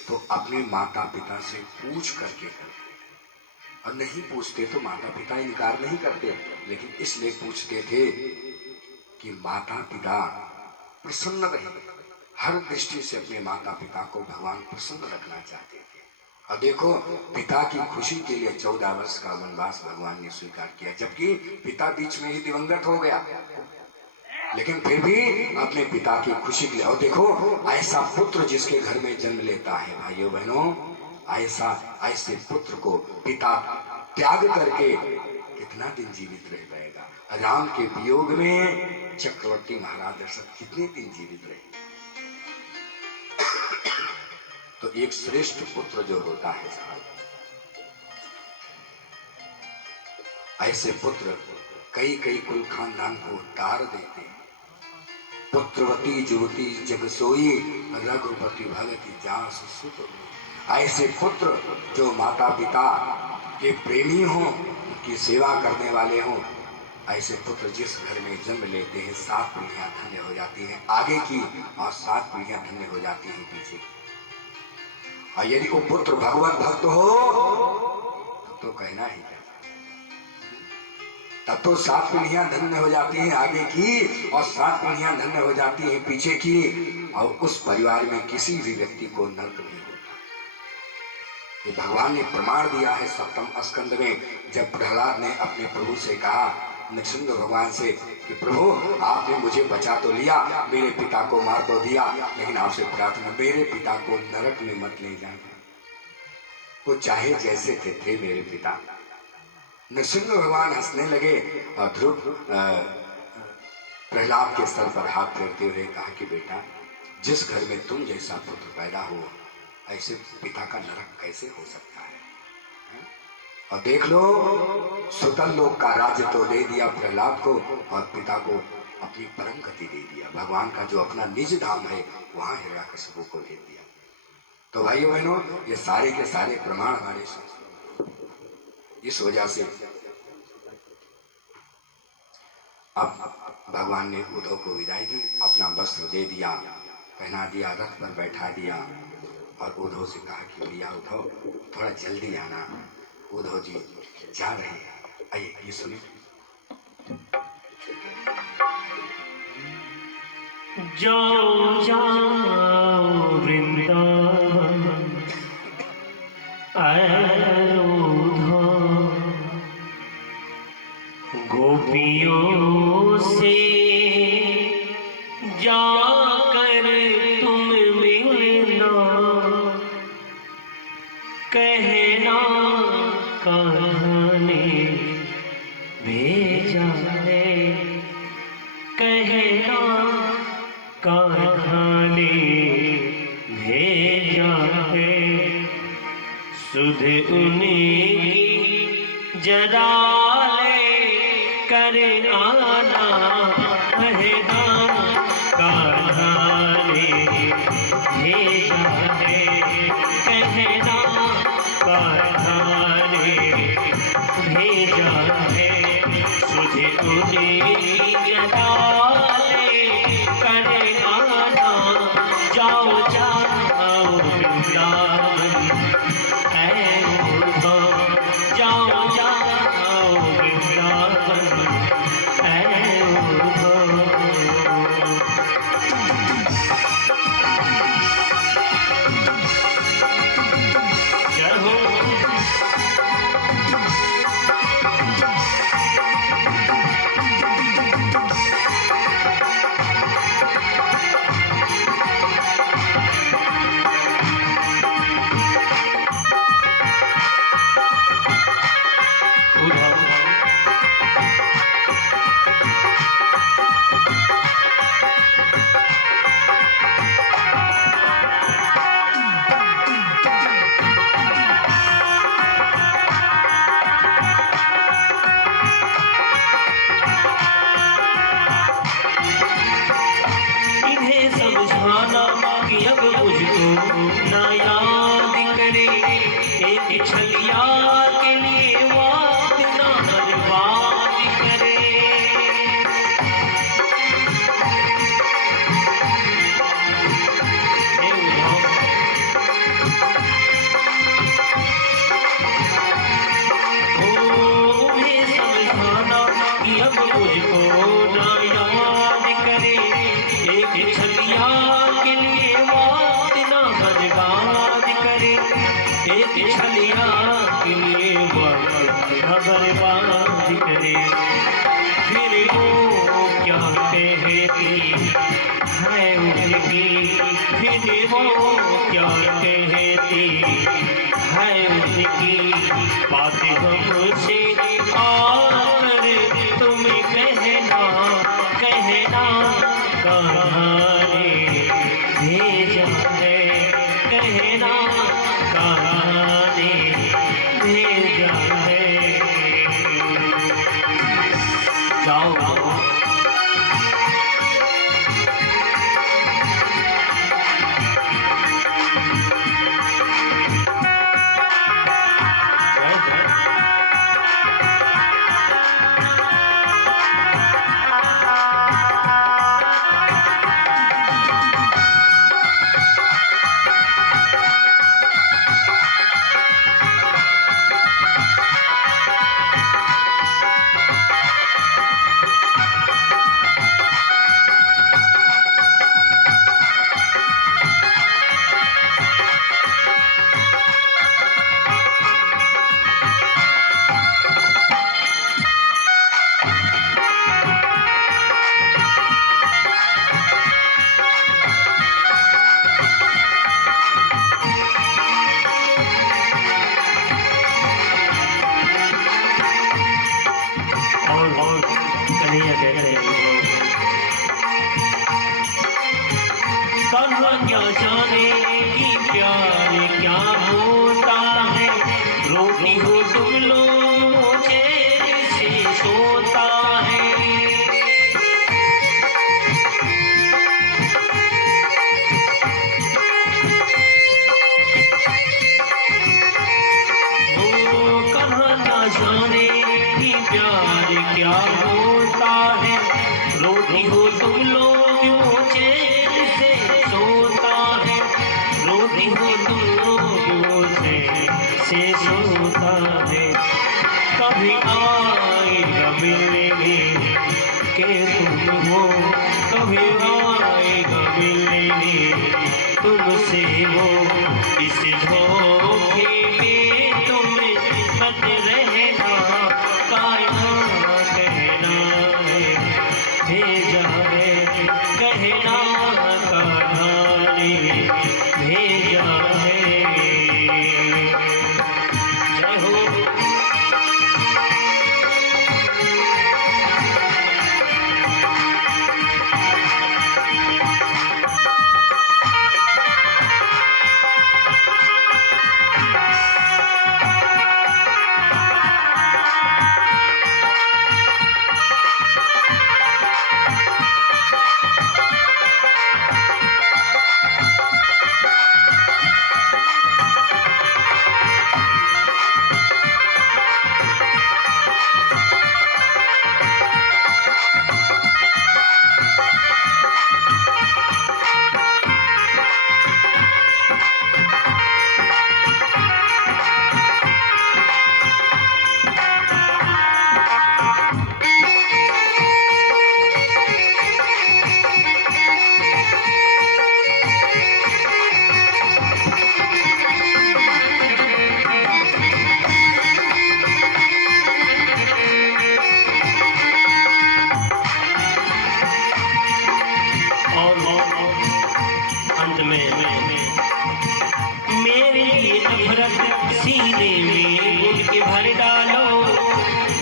तो अपने माता पिता से पूछ करके करते, और नहीं पूछते तो माता पिता इनकार नहीं करते, लेकिन इसलिए पूछते थे कि माता पिता प्रसन्न रहे। हर दृष्टि से अपने माता पिता को भगवान प्रसन्न रखना चाहते थे। और देखो, पिता की खुशी के लिए 14 वर्ष का वनवास भगवान ने स्वीकार किया, जबकि पिता बीच में ही दिवंगत हो गया, लेकिन फिर भी अपने पिता की खुशी के लिए। और देखो, ऐसा पुत्र जिसके घर में जन्म लेता है भाइयों बहनों, ऐसे पुत्र को पिता त्याग करके कितना दिन जीवित रह पाएगा। राम के वियोग में चक्रवर्ती महाराज दशरथ कितने दिन जीवित रहे। तो एक श्रेष्ठ पुत्र जो होता है साहब, ऐसे पुत्र कई कई कुल खानदान को तार देते हैं। पुत्रवती जुवती जग सोई रघुपति भगति जास सुत। ऐसे पुत्र जो माता पिता के प्रेमी हों, उनकी सेवा करने वाले हों, ऐसे पुत्र जिस घर में जन्म लेते हैं 7 पीढ़ियां धन्य हो जाती हैं आगे की, और 7 पीढ़ियां धन्य हो जाती हैं पीछे की। और यदि वो पुत्र भगवत भक्त हो तो कहना ही क्या, तब तो 7 पीढ़ियां धन्य हो जाती हैं आगे की, और 7 पीढ़ियां धन्य हो जाती हैं पीछे की, और उस परिवार में किसी भी व्यक्ति को नरक नहीं होता। ये भगवान ने प्रमाण दिया है 7वें स्कंद में, जब प्रहलाद ने अपने प्रभु से कहा, नृसिंह भगवान से, कि प्रभु आपने मुझे बचा तो लिया, मेरे पिता को मार तो दिया, लेकिन आपसे प्रार्थना, मेरे पिता को नरक में मत ले जाना। वो चाहे जैसे थे मेरे पिता। नृसिंह भगवान हंसने लगे और ध्रुव प्रहलाद के सर पर हाथ फेरते हुए कहा कि बेटा, जिस घर में तुम जैसा पुत्र पैदा हो, ऐसे पिता का नरक कैसे हो सकता है। और देख लो, सुतल लोक का राज्य तो दे दिया प्रहलाद को, और पिता को अपनी परम गति दे दिया। भगवान का जो अपना निज धाम है वहां हिरण्यकशिपु को भेज दिया। तो भाइयों बहनों, ये सारे के सारे प्रमाण हमारे शास्त्रों। इस वजह से अब भगवान ने उद्धव को विदाई दी, अपना वस्त्र दे दिया, पहना दिया, रथ पर बैठा दिया, और उद्धव से कहा कि भैया उद्धव, थोड़ा जल्दी आना। उद्धव जी जा रहे हैं, आइए ये सुनिए। जाओ जाओ वृंदावन गोपियों से जाकर तुम मिलना, कहना कहाँ ने भेजा है, कहना कहाँ ने भेजा है, सुध उन्हीं जरा कर आना, कहना कहाँ ने भेजा है, कहना कहाँ ने भेजा है, सुध उन्हीं जरा कर आना, जाओ जाओ वृंदावन, जाओ जाओ एक छलिया के लिए वक्त ना बर्बाद करे। अब मुझको ना याद करे, एक छलिया के लिए वक्त ना बर्बाद करे, एक छलिया के लिए वक्त ना बर्बाद करे। फिर वो क्या कहती है उनकी, फिर वो क्या कहती है उनकी बातें हमसे आकर तुम कहना कहना कहाँ ने भेजा है, कहना कहाँ ने भेजा है। जाओ क्या जाने कि प्यार क्या होता है, रोटी हो तुम लोग चैन से सोता है। वो कहाँ ना जाने कि प्यार क्या होता है, रोटी हो तुम लोग चैन से सोता है, रोटी हो तुम लोग से सोता है। कभी आएगा मिलने के तुम हो, कभी आएगा मिलने तुमसे वो, इस धोखे में तुम मत रहना, कायना कहना है भेजा है, कहना कहानी भेजा है। जय हो सीने में उनके भर डालो,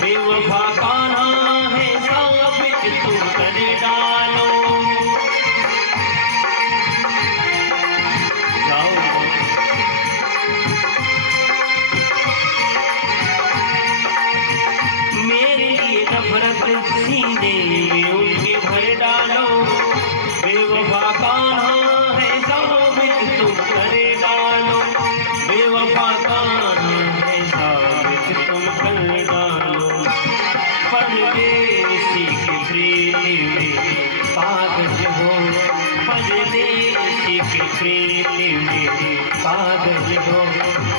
बेवफा कान्हा है साबित तुम कर डालो। मेरे लिए नफरत सीने में उनके भर डालो, बेवफा कान्हा है साबित तुम कर डालो, बेवफा कान्हा परदेसी के प्रीत में पागल हो,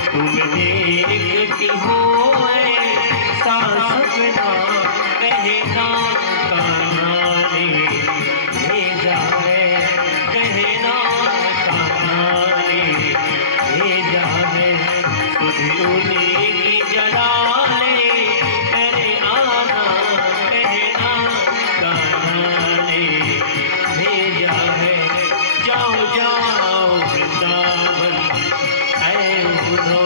तुम देखती हो ऐसा सपना, कहना कान्हा ने भेजा है, कहना कान्हा ने भेजा है, सुध उन्हीं की जलाले करे आना, कहना कान्हा ने भेजा है। जाओ जाओ वृंदावन ऐ उधो,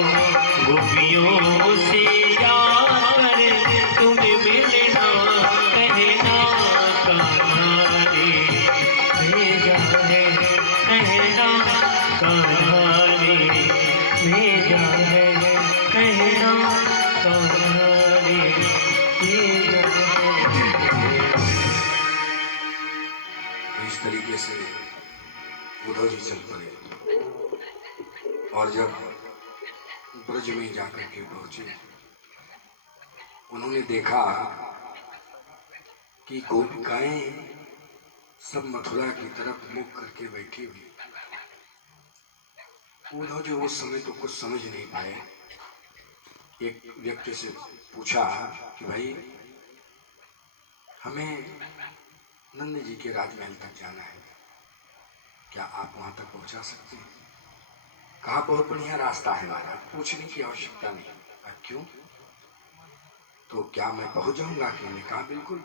गोपियों से जाकर तुम मिलना, कहना कान्हा ने भेजा है, कहना कान्हा ने भेजा है, कहना कान्हा ने भेजा है। इस तरीके से उद्धव जी चल पड़े और जब ब्रज में जाकर के पहुंचे, उन्होंने देखा कि गोपिकाएं सब मथुरा की तरफ मुख करके बैठी हुई। उद्धव जी उस समय तो कुछ समझ नहीं पाए। एक व्यक्ति से पूछा कि भाई हमें नंद जी के राजमहल तक जाना है, क्या आप वहां तक पहुंचा सकते हैं? कहा बहुत बढ़िया रास्ता है महाराज, पूछने की आवश्यकता नहीं। क्यों? तो क्या मैं पहुंच जाऊंगा कि नहीं? कहा बिल्कुल,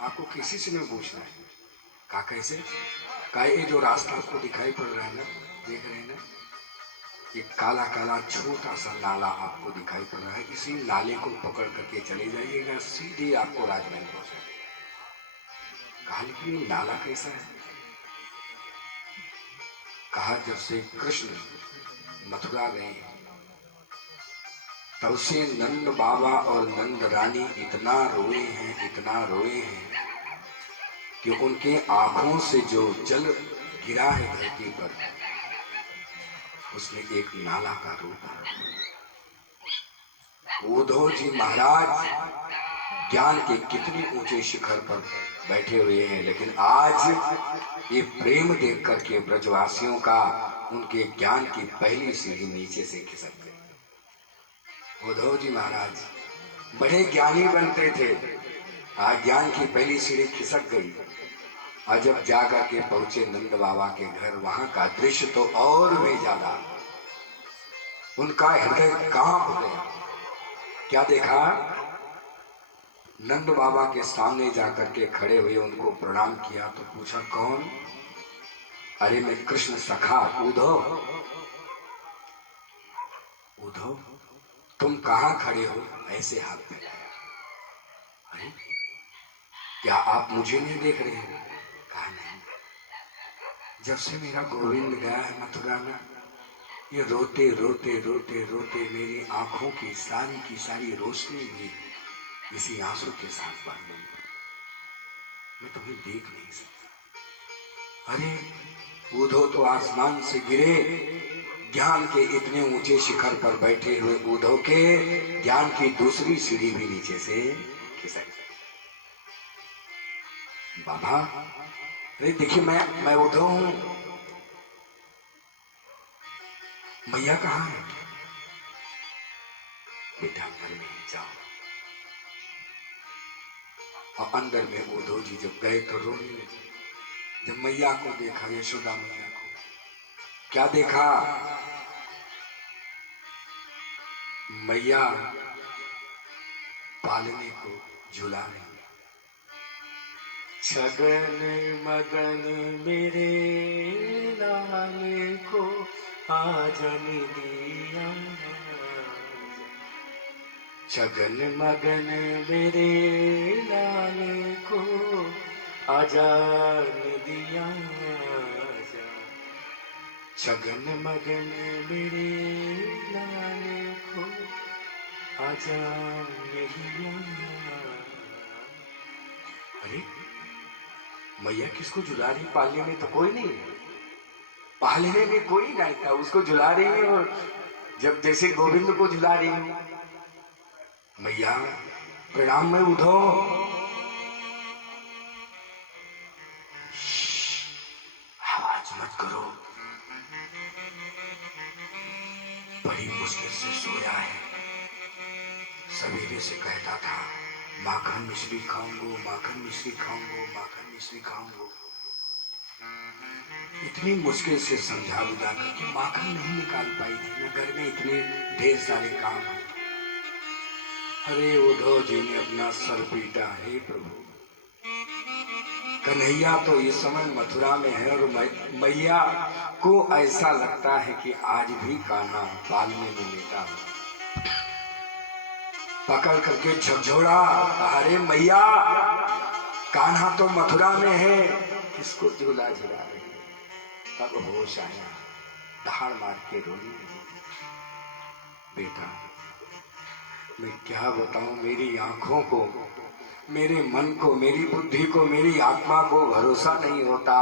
आपको किसी से नहीं पूछना है। कहा कैसे? कहा ये जो रास्ता आपको दिखाई पड़ रहा है ना, देख रहे हैं ना, एक काला काला छोटा सा नाला आपको दिखाई पड़ रहा है, इसी नाले को पकड़ करके चले जाइएगा, सीधे आपको राजमहल पहुंचाएगा। कहा लेकिन ये नाला कैसा है? कहा जब से कृष्ण मथुरा गए तब से नंद बाबा और नंद रानी इतना रोए हैं, इतना रोए हैं कि उनके आंखों से जो जल गिरा है धरती पर, उसमें एक नाला का रूप है। उद्धव जी महाराज ज्ञान के कितने ऊंचे शिखर पर बैठे हुए हैं, लेकिन आज ये प्रेम देख करके ब्रजवासियों का उनके ज्ञान की पहली सीढ़ी नीचे से खिसक गई। उद्धव जी महाराज बड़े ज्ञानी बनते थे, आज ज्ञान की पहली सीढ़ी खिसक गई। और जब जाकर के पहुंचे नंद बाबा के घर, वहां का दृश्य तो और भी ज्यादा, उनका हृदय कांप गया। क्या देखा? नंद बाबा के सामने जाकर के खड़े हुए उनको प्रणाम किया तो पूछा कौन? अरे मैं कृष्ण सखा उद्धव। उद्धव तुम कहाँ खड़े हो? ऐसे हाथ फैलाया। अरे क्या आप मुझे नहीं देख रहे हैं? कहा नहीं, जब से मेरा गोविंद गया है मथुरा में, ये रोते रोते रोते रोते मेरी आंखों की सारी रोशनी भी इसी आंसू के साथ बन गई। मैं तुम्हें देख नहीं सकता। अरे उद्धव तो आसमान से गिरे, ज्ञान के इतने ऊंचे शिखर पर बैठे हुए उद्धव के ज्ञान की दूसरी सीढ़ी भी नीचे से खिसक गई। बाबा अरे देखिए मैं उद्धव हूं, मैया कहाँ है? बेटा अंदर में जाओ। और अंदर में उद्धव जी जब गए तो रोने लगे। जब मैया को देखा, यशोदा मैया को, क्या देखा? मैया पालने को झुला रही। छगन मगन मेरे लाल को आजन दिया, छगन मगन मेरे लाल को आजान दिया, छगन मगन मेरे लाल को आजान दिया। अरे मैया किसको झुला रही? पालने में तो कोई नहीं, पालने में कोई नहीं था, उसको झुला रही है। और जब जैसे गोविंद को झुला रही है। मैया प्रणाम में उद्धव। आवाज मत करो, बड़ी मुश्किल से सोया है। सवेरे से कहता था माखन मिश्री खाऊंगो, माखन मिश्री खाऊंगो, माखन मिश्री खाऊंगो। इतनी मुश्किल से समझा बुझा कर कि माखन नहीं निकाल पाई थी। न घर में इतने ढेर सारे काम हैं। अरे उद्धव जी ने अपना सर पीटा, हे प्रभु, कन्हैया तो इस समय मथुरा में है और मैया को ऐसा लगता है कि आज भी कान्हा पालने में लेटा हुआ। पकड़ करके झकझोड़ा, अरे मैया, कान्हा तो मथुरा में है, किसको झूला झुला रही है। तब होश आया, दहाड़ मार के रोने लगी, बेटा मैं क्या बताऊं, मेरी आंखों को, मेरे मन को, मेरी बुद्धि को, मेरी आत्मा को भरोसा नहीं होता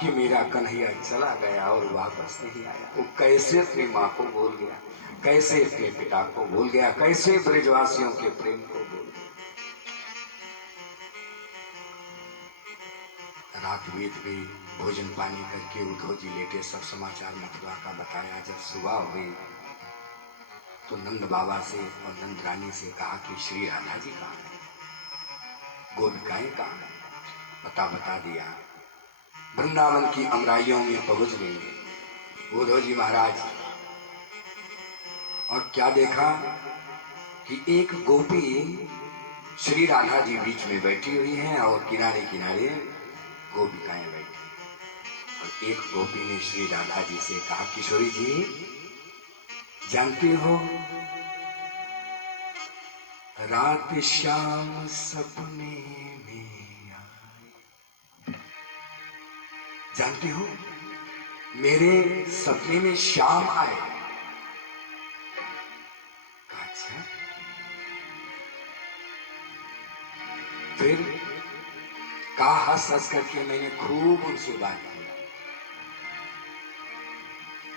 कि मेरा कन्हैया चला गया और वापस नहीं आया। वो कैसे अपनी माँ को भूल गया, कैसे अपने पिता को भूल गया, कैसे ब्रजवासियों के प्रेम को भूल गया। रात बीत गई, भोजन पानी करके उद्धव जी लेटे, सब समाचार मथुरा का बताया। जब सुबह हुई तो नंद बाबा से और नंद रानी से कहा कि श्री राधा जी कहाँ है, गोपिकाएं कहाँ है, पता बता दिया। वृंदावन की अमराइयों में पहुंच गई उद्धव जी महाराज, और क्या देखा कि एक गोपी श्री राधा जी बीच में बैठी हुई हैं और किनारे किनारे गोपिकाएं बैठी। और एक गोपी ने श्री राधा जी से कहा, किशोरी जी जानते हो रात श्याम सपने में आए, जानते हो मेरे सपने में श्याम आए। अच्छा, फिर कहा हंस हंस करके मैंने खूब उनसे बात की,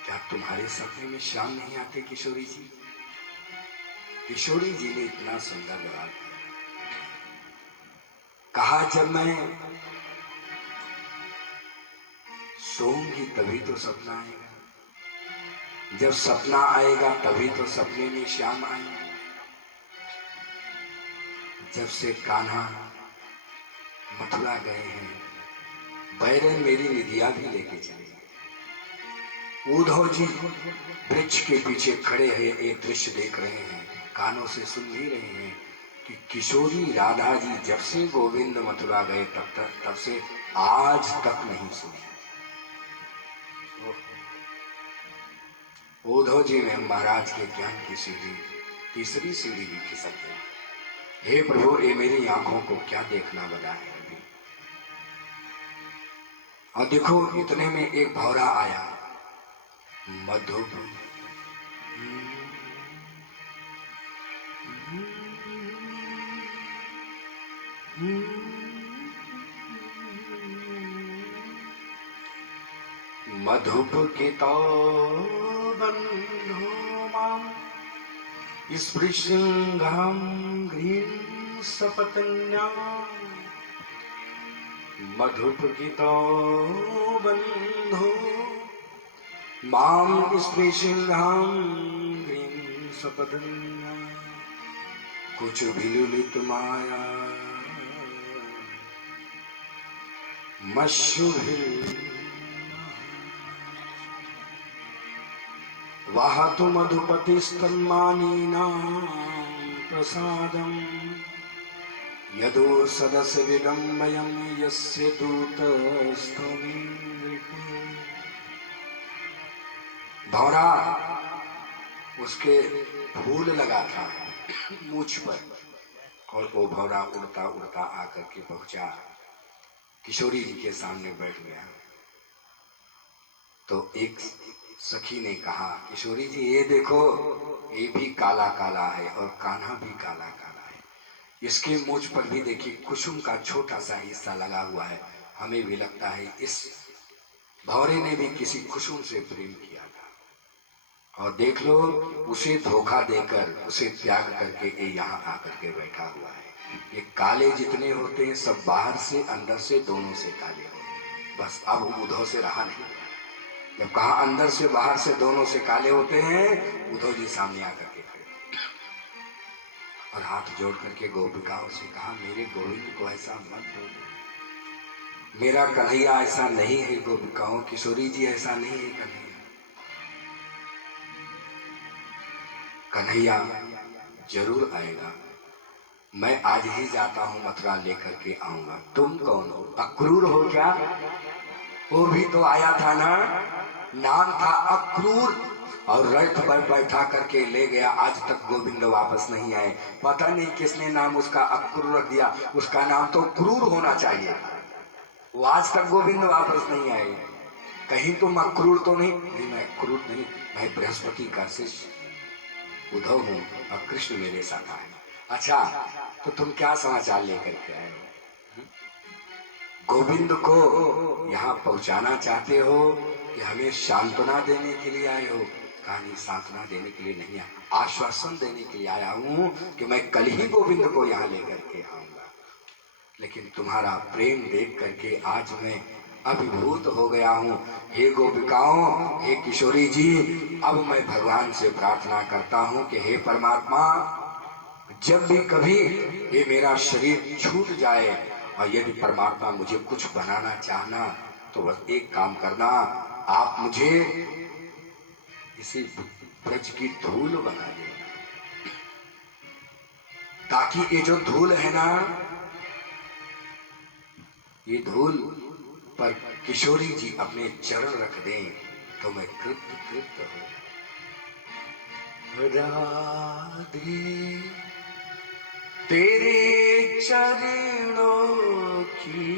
क्या तुम्हारे सपने में श्याम नहीं आते किशोरी जी? किशोरी जी ने इतना सुंदर जवाब दिया, कहा जब मैं सोऊंगी तभी तो सपना आएगा, जब सपना आएगा तभी तो सपने में श्याम आएगा। जब से कान्हा मथुरा गए हैं, बैरन मेरी निधिया भी लेके चले गए। उद्धव जी वृक्ष के पीछे खड़े हैं, एक दृश्य देख रहे हैं, कानों से सुन भी रहे हैं कि किशोरी राधा जी जब से गोविंद मथुरा गए तब से आज तक नहीं सुनी। उद्धव जी ने महाराज के ज्ञान की सीढ़ी, तीसरी सीढ़ी भी खिसक गई। हे प्रभु, ये मेरी आंखों को क्या देखना बना है अभी। और देखो इतने में एक भौरा आया, मधुप मधुपकितो बन्धो मां स्पृशृङ्गां घ्रीं सपत्न्या, मधुपकितो बन्धो मां स्पृशृङ्गां घ्रीं सपत्न्या, कुछ विलुलित माया मशुभिर् वाहतु मधुपतिस्तन्मानीनां प्रसादं, यदो सदस विडम्बयं यस्य दूतस्तमीन्द्रिके। भौरा उसके फूल लगा था मूछ पर, और वो भौरा उड़ता उड़ता आकर के पहुंचा, किशोरी जी के सामने बैठ गया। तो एक सखी ने कहा, किशोरी जी ये देखो, ये भी काला काला है और कान्हा भी काला काला है, इसके मूछ पर भी देखिए कुसुम का छोटा सा हिस्सा लगा हुआ है। हमें भी लगता है इस भौरे ने भी किसी कुसुम से प्रेम किया था, और देख लो उसे धोखा देकर, उसे त्याग करके ये यहाँ आकर के बैठा हुआ है। ये काले जितने होते हैं सब बाहर से अंदर से दोनों से काले हो। बस अब उद्धव से रहा नहीं, जब कहा अंदर से बाहर से दोनों से काले होते हैं, उद्धव जी सामने आकर के खड़े और हाथ जोड़ करके गोपिकाओं से कहा, मेरे गोविंद को ऐसा मत बोलो, मेरा कन्हैया ऐसा नहीं है। गोपिकाओं, किशोरी जी ऐसा नहीं है कन्हैया। कन्हैया जरूर आएगा, मैं आज ही जाता हूं मथुरा लेकर के आऊंगा। तुम कौन हो? अक्रूर हो क्या? वो भी तो आया था ना, नाम था अक्रूर और रथ पर बैठा करके ले गया। आज तक गोविंद वापस नहीं आए। पता नहीं किसने नाम उसका अक्रूर रख दिया, उसका नाम तो क्रूर होना चाहिए। वो आज तक गोविंद वापस नहीं आए। कहीं तुम अक्रूर तो नहीं? नहीं, मैं अक्रूर नहीं, मैं बृहस्पति का शिष्य उद्धव हूं और कृष्ण मेरे साथ आए। अच्छा, तो तुम क्या समाचार लेकर के आए हो? गोविंद को यहाँ पहुंचाना चाहते हो कि हमें सांत्वना देने के लिए आए हो? कहानी सांत्वना देने के लिए नहीं आया, आश्वासन देने के लिए आया हूं कि मैं कल ही गोविंद को यहाँ लेकर के आऊंगा। लेकिन तुम्हारा प्रेम देख करके आज मैं अभिभूत हो गया हूँ। हे गोपिकाओं, हे किशोरी जी, अब मैं भगवान से प्रार्थना करता हूँ कि हे परमात्मा, जब भी कभी ये मेरा शरीर छूट जाए और यदि परमात्मा मुझे कुछ बनाना चाहना तो बस एक काम करना, आप मुझे इसी ब्रज की धूल बना देना, ताकि ये जो धूल है ना, ये धूल पर किशोरी जी अपने चरण रख दें तो मैं कृत हो। राधे तेरे चरणों की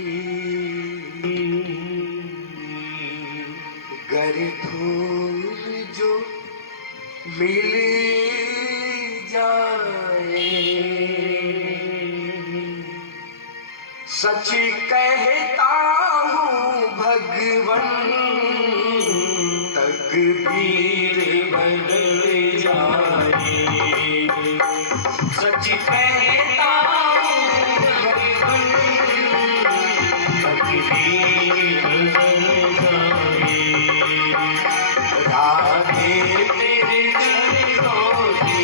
गर धूल जो मिल जाए, सच कहता हूँ भगवन तकदीर बदल जाए। सच कहता हूँ भगवन तकदीर बदल जाए। राधे तेरे चरणों की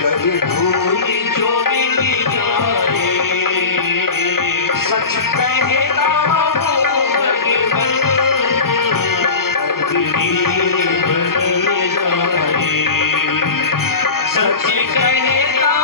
गर धूल जो मिल जाए, सच कहता हूँ भगवन तकदीर बदल जाए। सच कहता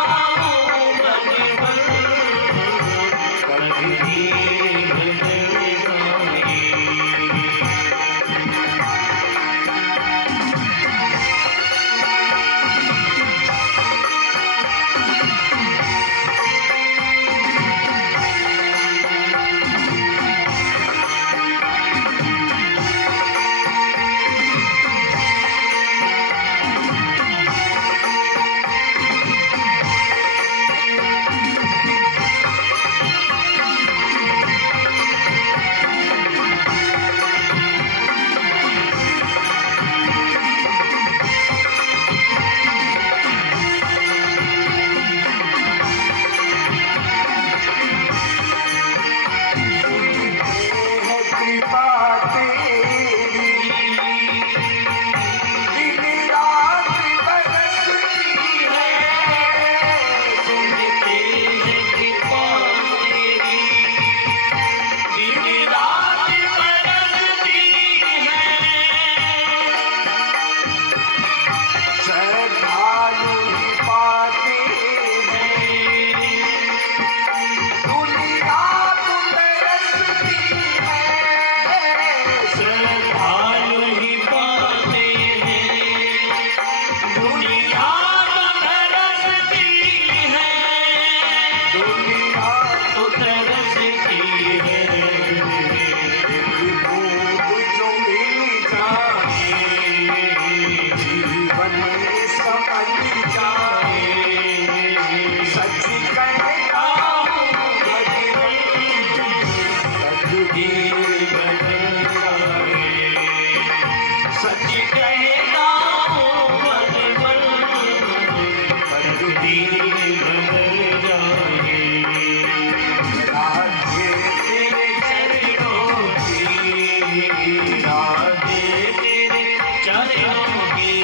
राधे तेरे चरणों की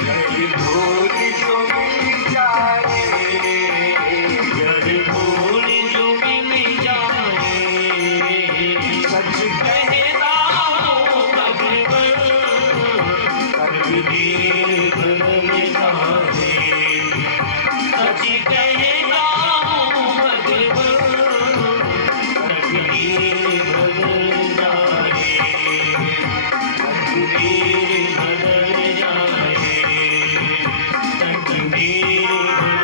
कभी धूल जो मिल जाए, जड़ भूल जो मिल जाए, सच कहता हूँ भगवन तकदीर बदल जाए, सच कहता हूँ भगवन तकदीर बदल जाए, तकदीर बदल जाए, तकदीर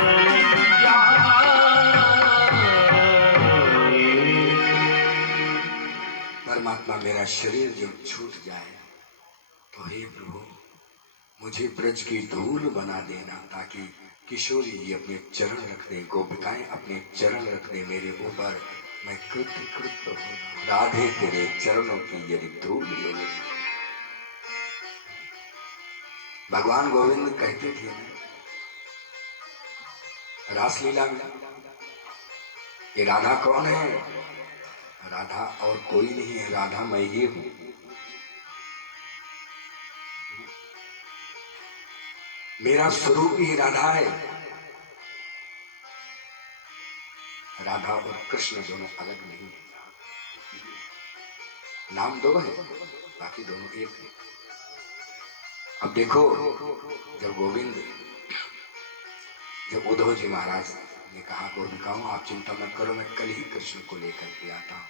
बदल जाए। परमात्मा मेरा शरीर जो छूट जाए तो हे प्रभु मुझे ब्रज की धूल बना देना, ताकि किशोरी जी अपने चरण रख दे, गोपिकाएं अपने चरण रख दे मेरे ऊपर, मैं कृत्य कृत्य हो राधे तेरे चरणों की यदि धूल ले ले। भगवान गोविंद कहते थे रासलीला में, ये राधा कौन है? राधा और कोई नहीं है, राधा मैं ही हूं। मेरा स्वरूप ही राधा है। राधा और कृष्ण दोनों अलग नहीं है, नाम दो है बाकी दोनों एक है। अब देखो जब गोविंद, जब उद्धव जी महाराज ने कहा गोपिकाओं आप चिंता मत करो, मैं कल ही कृष्ण को लेकर के आता हूं।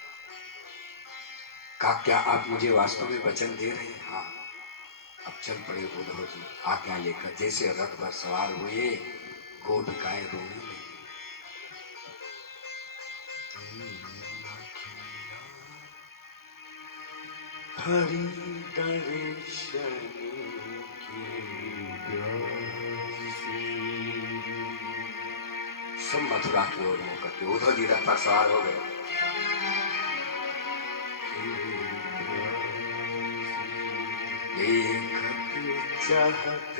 कहा क्या आप मुझे वास्तव में वचन दे रहे हैं? हाँ। अब चल पड़े उद्धव जी आज्ञा लेकर, जैसे रथ पर सवार हुए गोपिकाएं रोने लगी। हरि दर्शन की प्यासी। सब मथुरा की ओर मुंह करके उद्धव जी रथ पर सवार हो गए। देखत चाहत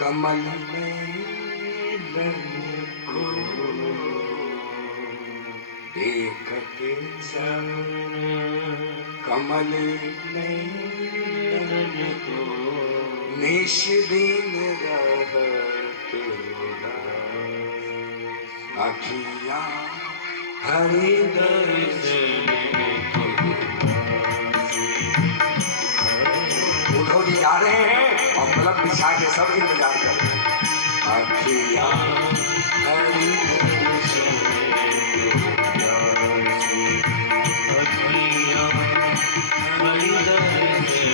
कमल नयन को, देखत चाहत कमल नयन को, निश दिन रहत अखियाँ हरि दर्शन जा रहे हैं और पलक बिछा के सब इंतजार कर रहे हैं। अखियाँ हरि दर्शन अखियाँ हरि दर्शन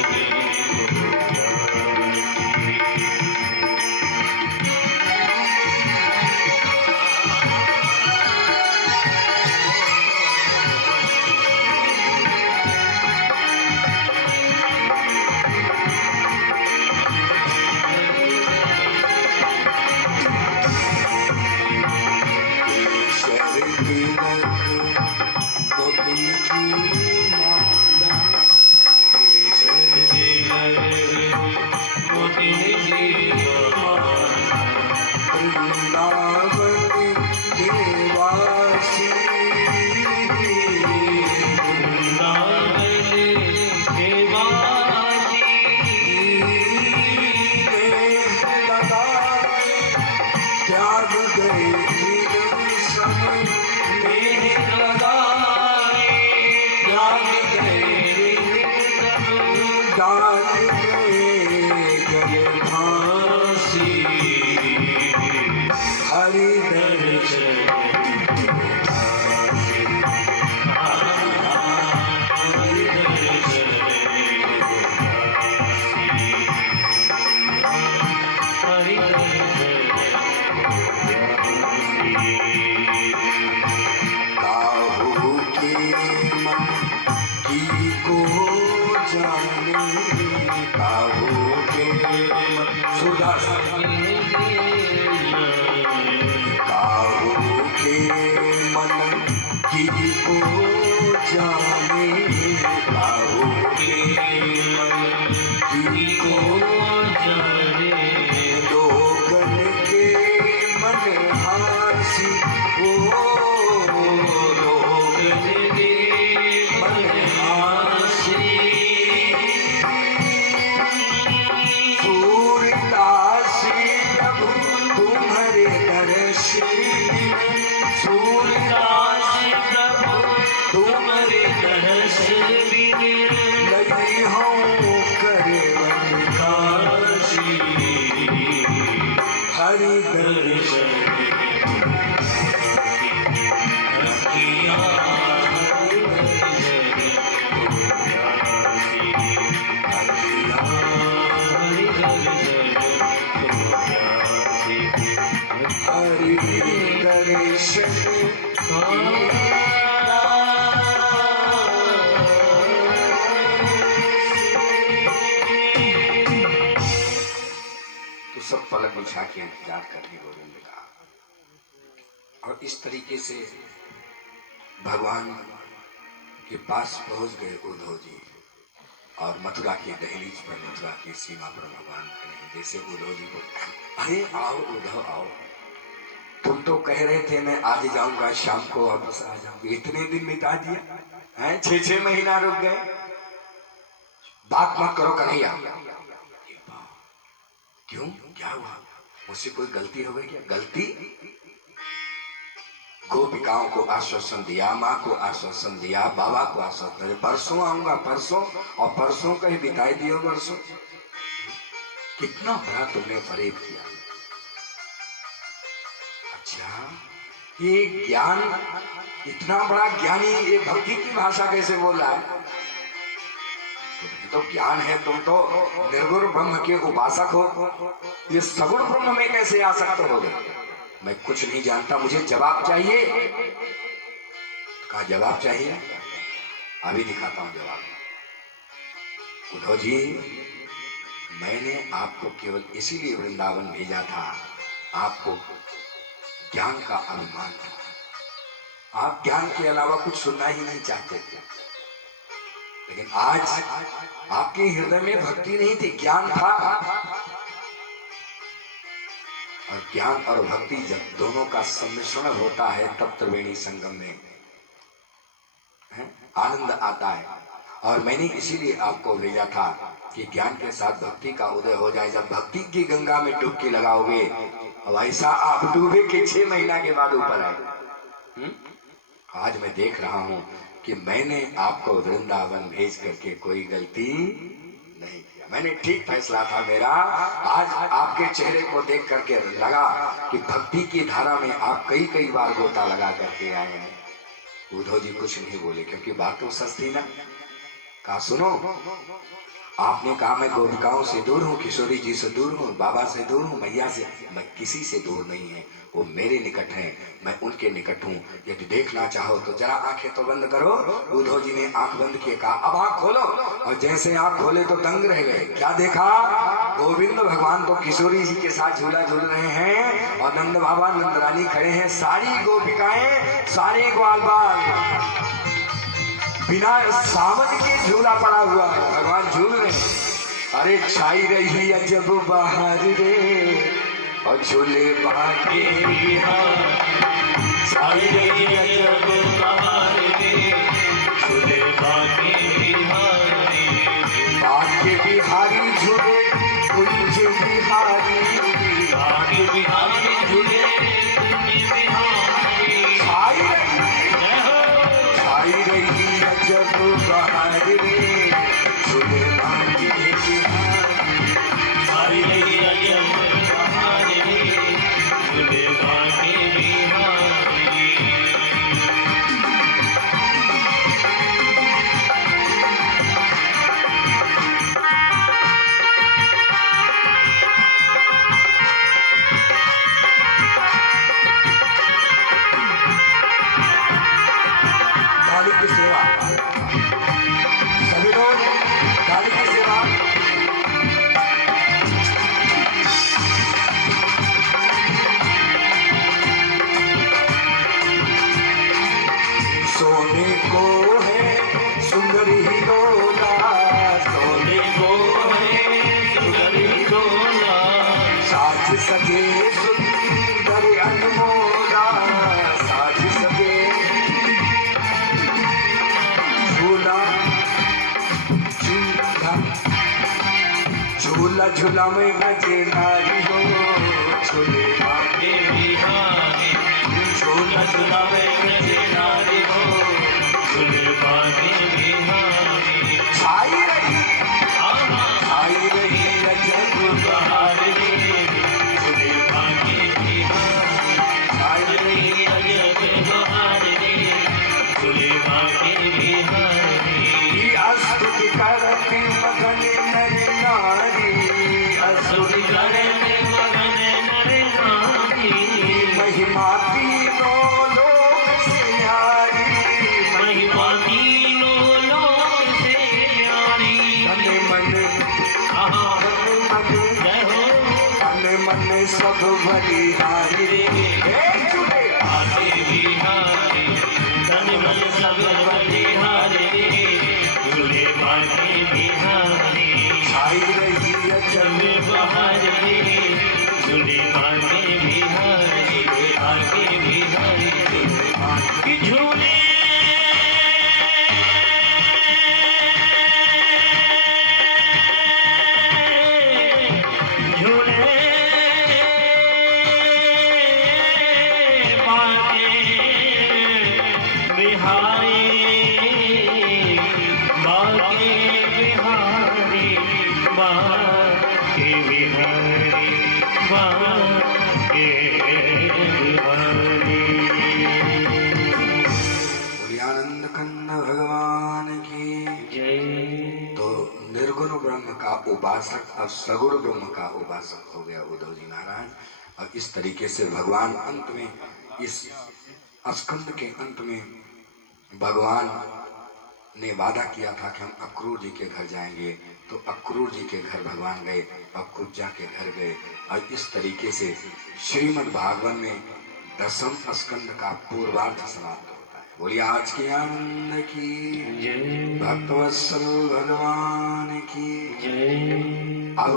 तो सब पलक बिछा के इंतजार करने गोविंद का। और इस तरीके से भगवान के पास पहुंच गए उद्धव जी। और मथुरा की दहलीज पर, मथुरा की सीमा पर भगवान खड़े हैं। जैसे उद्धव जी बोलते, अरे आओ उद्धव आओ, तुम तो कह रहे थे मैं आज जाऊंगा, शाम को वापस आ जाऊंगा, इतने दिन बिता दिया हैं, 6-6 महीना रुक गए। बात मत करो कन्हैया। क्यों, क्या हुआ, मुझसे कोई गलती हो गई क्या? गलती? गोपिकाओं को आश्वासन दिया, माँ को आश्वासन दिया, बाबा को आश्वासन दिया, परसों आऊंगा, परसों, और परसों कहीं बिताई दियो वर्षों। कितना बड़ा तुमने फरेब किया। अच्छा, ये ज्ञान, इतना बड़ा ज्ञानी ये भक्ति की भाषा कैसे बोल रहा है? तो ज्ञान है, तुम तो निर्गुण ब्रह्म के उपासक हो, ये सगुण ब्रह्म में कैसे आसक्त हो गए? मैं कुछ नहीं जानता, मुझे जवाब चाहिए। कहा जवाब चाहिए, अभी दिखाता हूं जवाब। उद्धव जी, मैंने आपको केवल इसीलिए वृंदावन भेजा था, आपको ज्ञान का अभिमान था। आप ज्ञान के अलावा कुछ सुनना ही नहीं चाहते थे। लेकिन आज आपके हृदय में भक्ति नहीं थी, ज्ञान था। और ज्ञान और भक्ति जब दोनों का सम्मिश्रण होता है, तब त्रिवेणी संगम में आनंद आता है। और मैंने इसीलिए आपको भेजा था कि ज्ञान के साथ भक्ति का उदय हो जाए। जब भक्ति की गंगा में डुबकी लगाओगे, अब ऐसा आप डूबे कि 6 महीना के बाद ऊपर आए। आज मैं देख रहा हूं कि मैंने आपको वृंदावन भेज करके कोई गलती नहीं किया। मैंने ठीक फैसला था मेरा। आज आपके चेहरे को देख करके लगा कि भक्ति की धारा में आप कई बार गोता लगा करके आए हैं। उद्धव जी कुछ नहीं बोले, क्योंकि बात तो सच थी ना। कहा सुनो, आपने कहा मैं गोपिकाओं से दूर हूँ, किशोरी जी से दूर हूँ, बाबा से दूर हूँ, मैया से, मैं किसी से दूर नहीं है। वो मेरे निकट हैं, मैं उनके निकट हूँ। यदि देखना चाहो तो जरा आंखें तो बंद करो। उद्धव जी ने आंख बंद किए, कहा अब आंख खोलो। और जैसे आंख खोले तो दंग रह गए। क्या देखा? गोविंद भगवान तो किशोरी जी के साथ झूला झूल रहे हैं और नंद बाबा नंद रानी खड़े हैं। सारी गोपिकाएं, सारे ग्वाल बाल बिना सावन के झूला पड़ा हुआ है, भगवान झूल रहे हैं। अरे छाई रही अजब बाहर रे, और झूले बाके बिहार, छाई रही अजब बाहर रे, झूले बाके बिहारी, बाके बिहारी झूले कुंज बिहारी, बाके बिहारी झूले कुंज बिहारी, छाई रही अजब बाहर रे, झूले बाके बिहारी, छाई रही अजब बाहर रे, झूले बाके बिहारी। काली की सेवा, सभी लोग काली की सेवा। सोने को है सुंदर ही डोला, सोने को है सुंदर ही डोला, साज सजे सुंदर अनमोला, साज सजे झूला झूला झूला झूला में बजे नारी हो, झूले बाके बिहारी, झूला झूला में बजे नारी हो, झूले बाके बिहारी, छाई रही अजब बहार रे, झूले बाके बिहारी, छाई रही अजब बहार रे, झूले बाके बिहारी। स्तुति करती मगन नर नारी, स्तुति करते मगन नर नारी, महिमा तीनों लोक से सब बलिहारी रे आके बिहारी तन मन सब बलिहारी रे झूले बाके बिहारी छाई रही अजब जब बहार रे झूले बाके बिहारी आके बिहारी कि झूले आनंद कंद भगवान की जय। तो निर्गुण ब्रह्म का उपासक अब सगुण ब्रह्म का उपासक हो गया उद्धव जी महाराज। और इस तरीके से भगवान अंत में इस स्कंद के अंत में भगवान ने वादा किया था कि हम अक्रूर जी के घर जाएंगे, तो अक्रूर जी के घर भगवान गए और कुब्जा के घर गए। और इस तरीके से श्रीमद् भागवत में 10वें स्कंद का पूर्वार्ध समाप्त होता है। बोलिए आज के आनंद की जय। भक्तवत्सल भगवान की जय। अब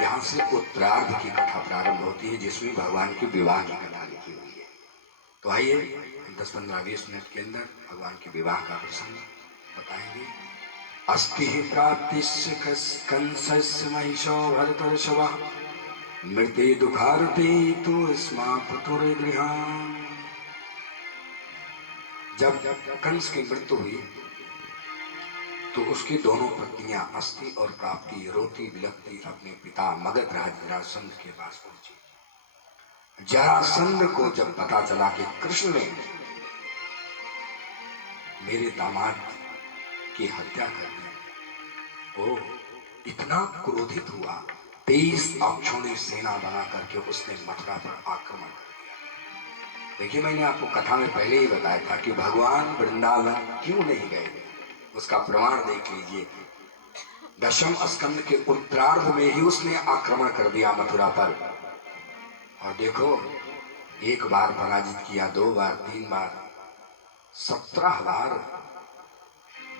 यहाँ से उत्तरार्ध की कथा प्रारंभ होती है जिसमें भगवान के विवाह की कथा लिखी हुई है। तो आइए 10-15-20 मिनट के अंदर भगवान के विवाह का प्रसंग बताएंगे। अस्ति प्राप्तिस्य कंसस्य महिषो भरतर्षभः मृते दुखार्ते तु स्मा पुत्रेगृहान्। जब कंस की मृत्यु हुई तो उसकी दोनों पत्नियां अस्ति और प्राप्ति रोती बिलखती अपने पिता मगध राज जरासंध के पास पहुंची। जरासंध को जब पता चला कि कृष्ण ने मेरे दामाद की हत्या कर दी, वो इतना क्रोधित हुआ, 23 अक्षौणी सेना बना करके उसने मथुरा पर आक्रमण कर दिया। देखिए मैंने आपको कथा में पहले ही बताया था कि भगवान वृंदावन क्यों नहीं गए, उसका प्रमाण देख लीजिए। 10वें स्कंद के उत्तरार्ध में ही उसने आक्रमण कर दिया मथुरा पर। और देखो, एक बार पराजित किया, 2 बार, 3 बार, 17 बार,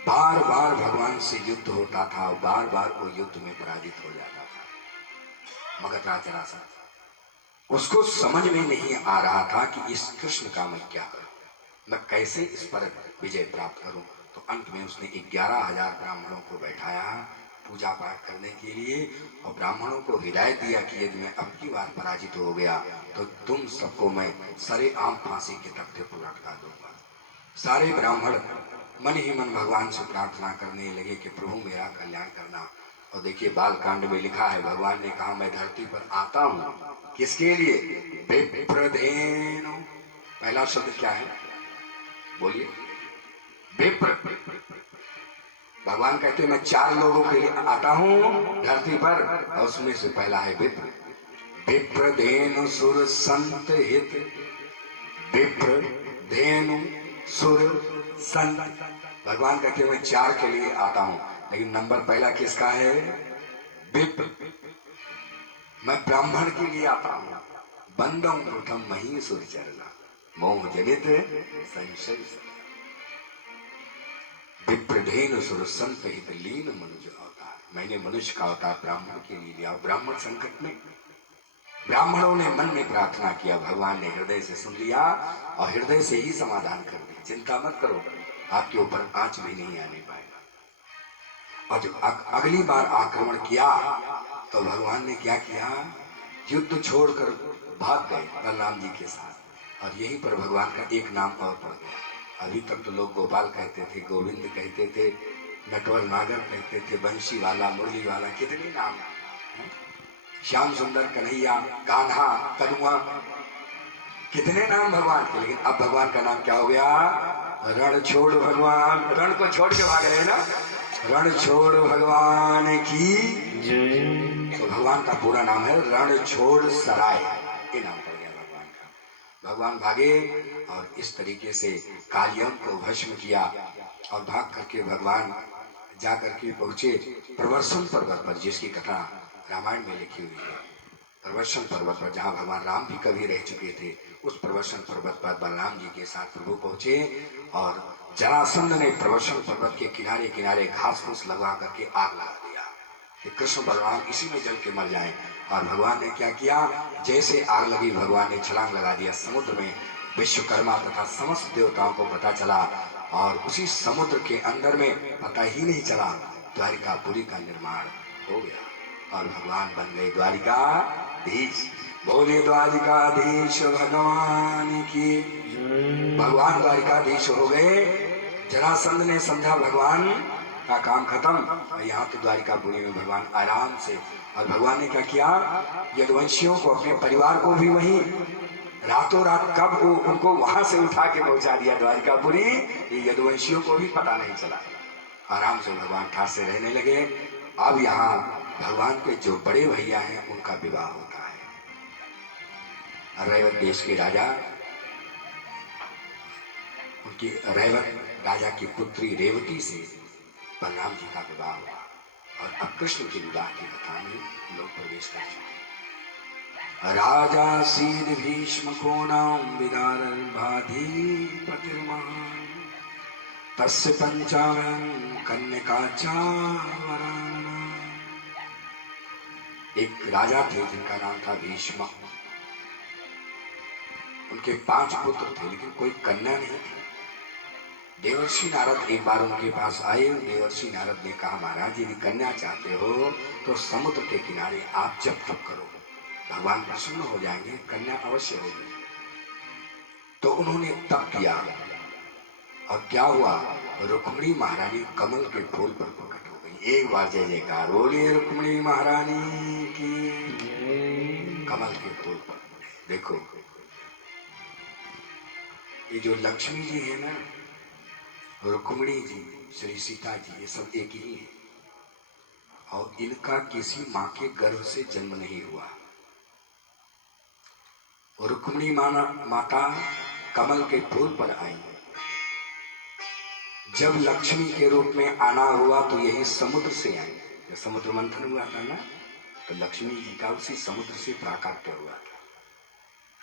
बार बार भगवान से युद्ध होता था, बार बार वो युद्ध में पराजित हो जाता था मगध राज जरासंध। उसको समझ में नहीं आ रहा था कि इस कृष्ण का मैं क्या करूं, मैं कैसे इस पर विजय प्राप्त करूं। तो अंत में उसने 11,000 ब्राह्मणों को बैठाया पूजा पाठ करने के लिए और ब्राह्मणों को हिदायत दिया कि यदि मैं अब की बार पराजित हो गया तो तुम सबको मैं सरेआम फांसी के तख्ते पर लटका दूंगा। सारे ब्राह्मण मन ही मन भगवान से प्रार्थना करने लगे कि प्रभु मेरा कल्याण करना। और देखिए बालकांड में लिखा है, भगवान ने कहा मैं धरती पर आता हूँ किसके लिए? विप्रधेनु। पहला शब्द क्या है बोलिए? विप्र। भगवान कहते हैं मैं 4 लोगों के लिए आता हूँ धरती पर, और उसमें से पहला है विप्र। विप्रधेनु सुर संत हित, विप्रधेनु सुर संत। भगवान कहते हैं मैं 4 के लिए आता हूँ, लेकिन नंबर पहला किसका है? विप्र। मैं ब्राह्मण के लिए आता हूँ। बंदम प्रथम मही सुर चरना, मोह जनित संशय। विप्रधेनु सुर संत हित लीन मनुष्य अवतार। मैंने मनुष्य का अवतार ब्राह्मण के लिए लिया। ब्राह्मण संकट में, ब्राह्मणों ने मन में प्रार्थना किया, भगवान ने हृदय से सुन लिया और हृदय से ही समाधान कर दिया। चिंता मत करो, आपके ऊपर आंच भी नहीं आने पाएगा। और जब अगली बार आक्रमण किया तो भगवान ने क्या किया? युद्ध छोड़कर भाग गए बलराम जी के साथ। और यहीं पर भगवान का एक नाम और पड़ गया। अभी तक तो लोग गोपाल कहते थे, गोविंद कहते थे, नटवर नागर कहते थे, बंशी वाला, मुरली वाला, कितने नाम है? श्याम सुंदर, कन्हैया, कान्हा, कनुआ, कितने नाम भगवान के। लेकिन अब भगवान का नाम क्या हो गया? रण छोड़ भगवान। रण को छोड़ के भाग रहे ना, रण छोड़ भगवान की जय। तो भगवान का पूरा नाम है रण छोड़ सराय, ये नाम पड़ गया भगवान का। भगवान भागे और इस तरीके से कालियम को भस्म किया और भाग करके भगवान जा करके पहुंचे प्रवर्षण पर्वत पर, जिसकी कथा रामायण में लिखी हुई है। प्रवसन पर्वत पर, जहाँ भगवान राम भी कभी रह चुके थे, उस प्रवसन पर्वत पर बलराम जी के साथ प्रभु पहुंचे और जरासंध ने प्रवसन पर्वत के किनारे किनारे घास फूस लगा करके आग लगा दिया कि कृष्ण बलराम इसी में जल के मर जाएं। और भगवान ने क्या किया, जैसे आग लगी भगवान ने छलांग लगा दिया समुद्र में। विश्वकर्मा तथा समस्त देवताओं को पता चला और उसी समुद्र के अंदर में पता ही नहीं चला द्वारिकापुरी का निर्माण हो गया और भगवान बन गए द्वारिकाधीश। बोले द्वारिकाधीश भगवान की। भगवान द्वारिकाधीश हो गए। जरासंध ने समझा भगवान का काम खत्म और यहाँ तो द्वारिकापुरी में भगवान आराम से। और भगवान ने क्या किया, यदुवंशियों को, अपने परिवार को भी वहीं रातों रात कब उनको वहां से उठा के पहुंचा दिया द्वारिकापुरी, ये यदुवंशियों को भी पता नहीं चला। आराम से भगवान ठाट से रहने लगे। अब यहाँ भगवान के जो बड़े भैया हैं उनका विवाह होता है। रैवत देश के राजा, उनकी रैवत राजा की पुत्री रेवती से बलराम जी का विवाह हुआ और अब कृष्ण के विवाह की कथा में लोग प्रवेश कर चुके। राजा सीद भीष्म को नाम विदार भाधीपतिर्महान तस्य पंचावयं कन्यका चावरानना। एक राजा थे जिनका नाम था भीष्म। उनके 5 पुत्र थे लेकिन कोई कन्या नहीं थी। देवर्षि नारद एक बार उनके पास आए। देवर्षि नारद ने कहा, महाराज यदि कन्या चाहते हो तो समुद्र के किनारे आप जप तप करो, भगवान प्रसन्न हो जाएंगे, कन्या अवश्य होगी। तो उन्होंने तप किया और क्या हुआ, रुक्मिणी महारानी कमल के फूल पर प्रकट हो गई। एक बार जय जयकार बोलिए रुक्मिणी महारानी की। कमल के फूल पर देखो, ये जो लक्ष्मी जी है ना, रुक्मिणी जी, श्री सीता जी, ये सब एक ही है और इनका किसी माँ के गर्भ से जन्म नहीं हुआ। रुक्मिणी माता कमल के फूल पर आई। जब लक्ष्मी के रूप में आना हुआ तो यही समुद्र से आई। जब समुद्र मंथन हुआ था ना, तो लक्ष्मी जी का उसी समुद्र से प्राकट्य हुआ था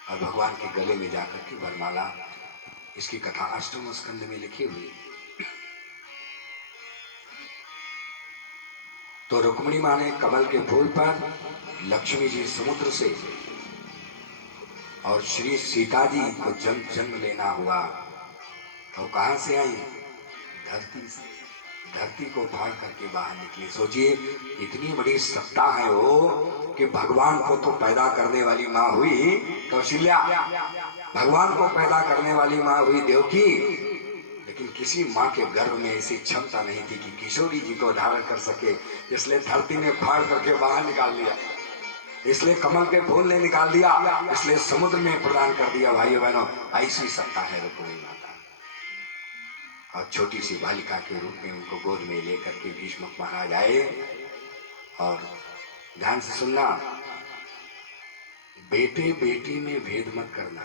और भगवान के गले में जाकर के वरमाला, इसकी कथा अष्टम स्कंद में लिखी हुई है। तो रुक्मिणी माँ ने कमल के फूल पर, लक्ष्मी जी समुद्र से और श्री सीता जी को जन्म लेना हुआ। तो कहां से आई, धरती से। धरती को फाड़ करके बाहर निकली। सोचिए इतनी बड़ी सत्ता है वो कि भगवान को तो पैदा करने वाली माँ हुई कौशल्या, भगवान को पैदा करने वाली माँ हुई देवकी, लेकिन किसी माँ के गर्भ में ऐसी क्षमता नहीं थी कि किशोरी जी को धारण कर सके, इसलिए धरती ने फाड़ करके बाहर निकाल लिया, इसलिए कमल के फूल ने निकाल दिया, इसलिए समुद्र में प्रदान कर दिया। भाइयों बहनों, ऐसी सत्ता है रुक्मिणी माता। और छोटी सी बालिका के रूप में उनको गोद में लेकर के भीष्म महाराज आए। और ध्यान से सुनना, बेटे बेटी में भेद मत करना।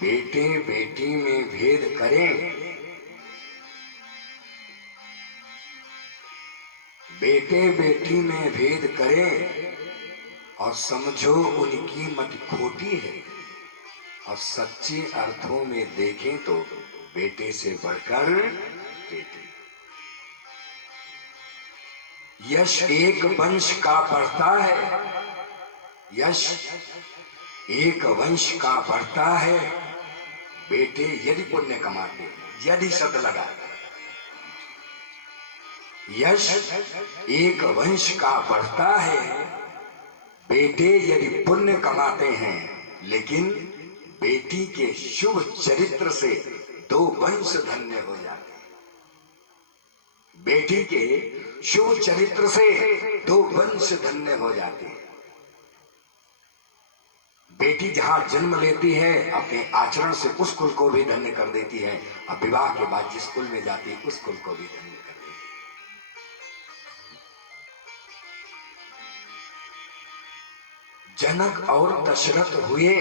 बेटे बेटी में भेद करें, बेटे बेटी में भेद करें और समझो उनकी मत खोटी है, और सच्चे अर्थों में देखें तो बेटे से बढ़कर बेटी। यश एक वंश का बढ़ता है, यश एक वंश का बढ़ता है, बेटे यदि पुण्य कमाते, यदि शब्द लगा, यश एक वंश का बढ़ता है, बेटे यदि पुण्य कमाते हैं, लेकिन बेटी के शुभ चरित्र से 2 वंश धन्य हो जाते हैं। बेटी के शुभ चरित्र से 2 वंश धन्य हो जाते हैं। बेटी जहां जन्म लेती है अपने आचरण से उस कुल को भी धन्य कर देती है, और विवाह के बाद जिस कुल में जाती है उस कुल को भी धन्य कर देती है। जनक और दशरथ हुए,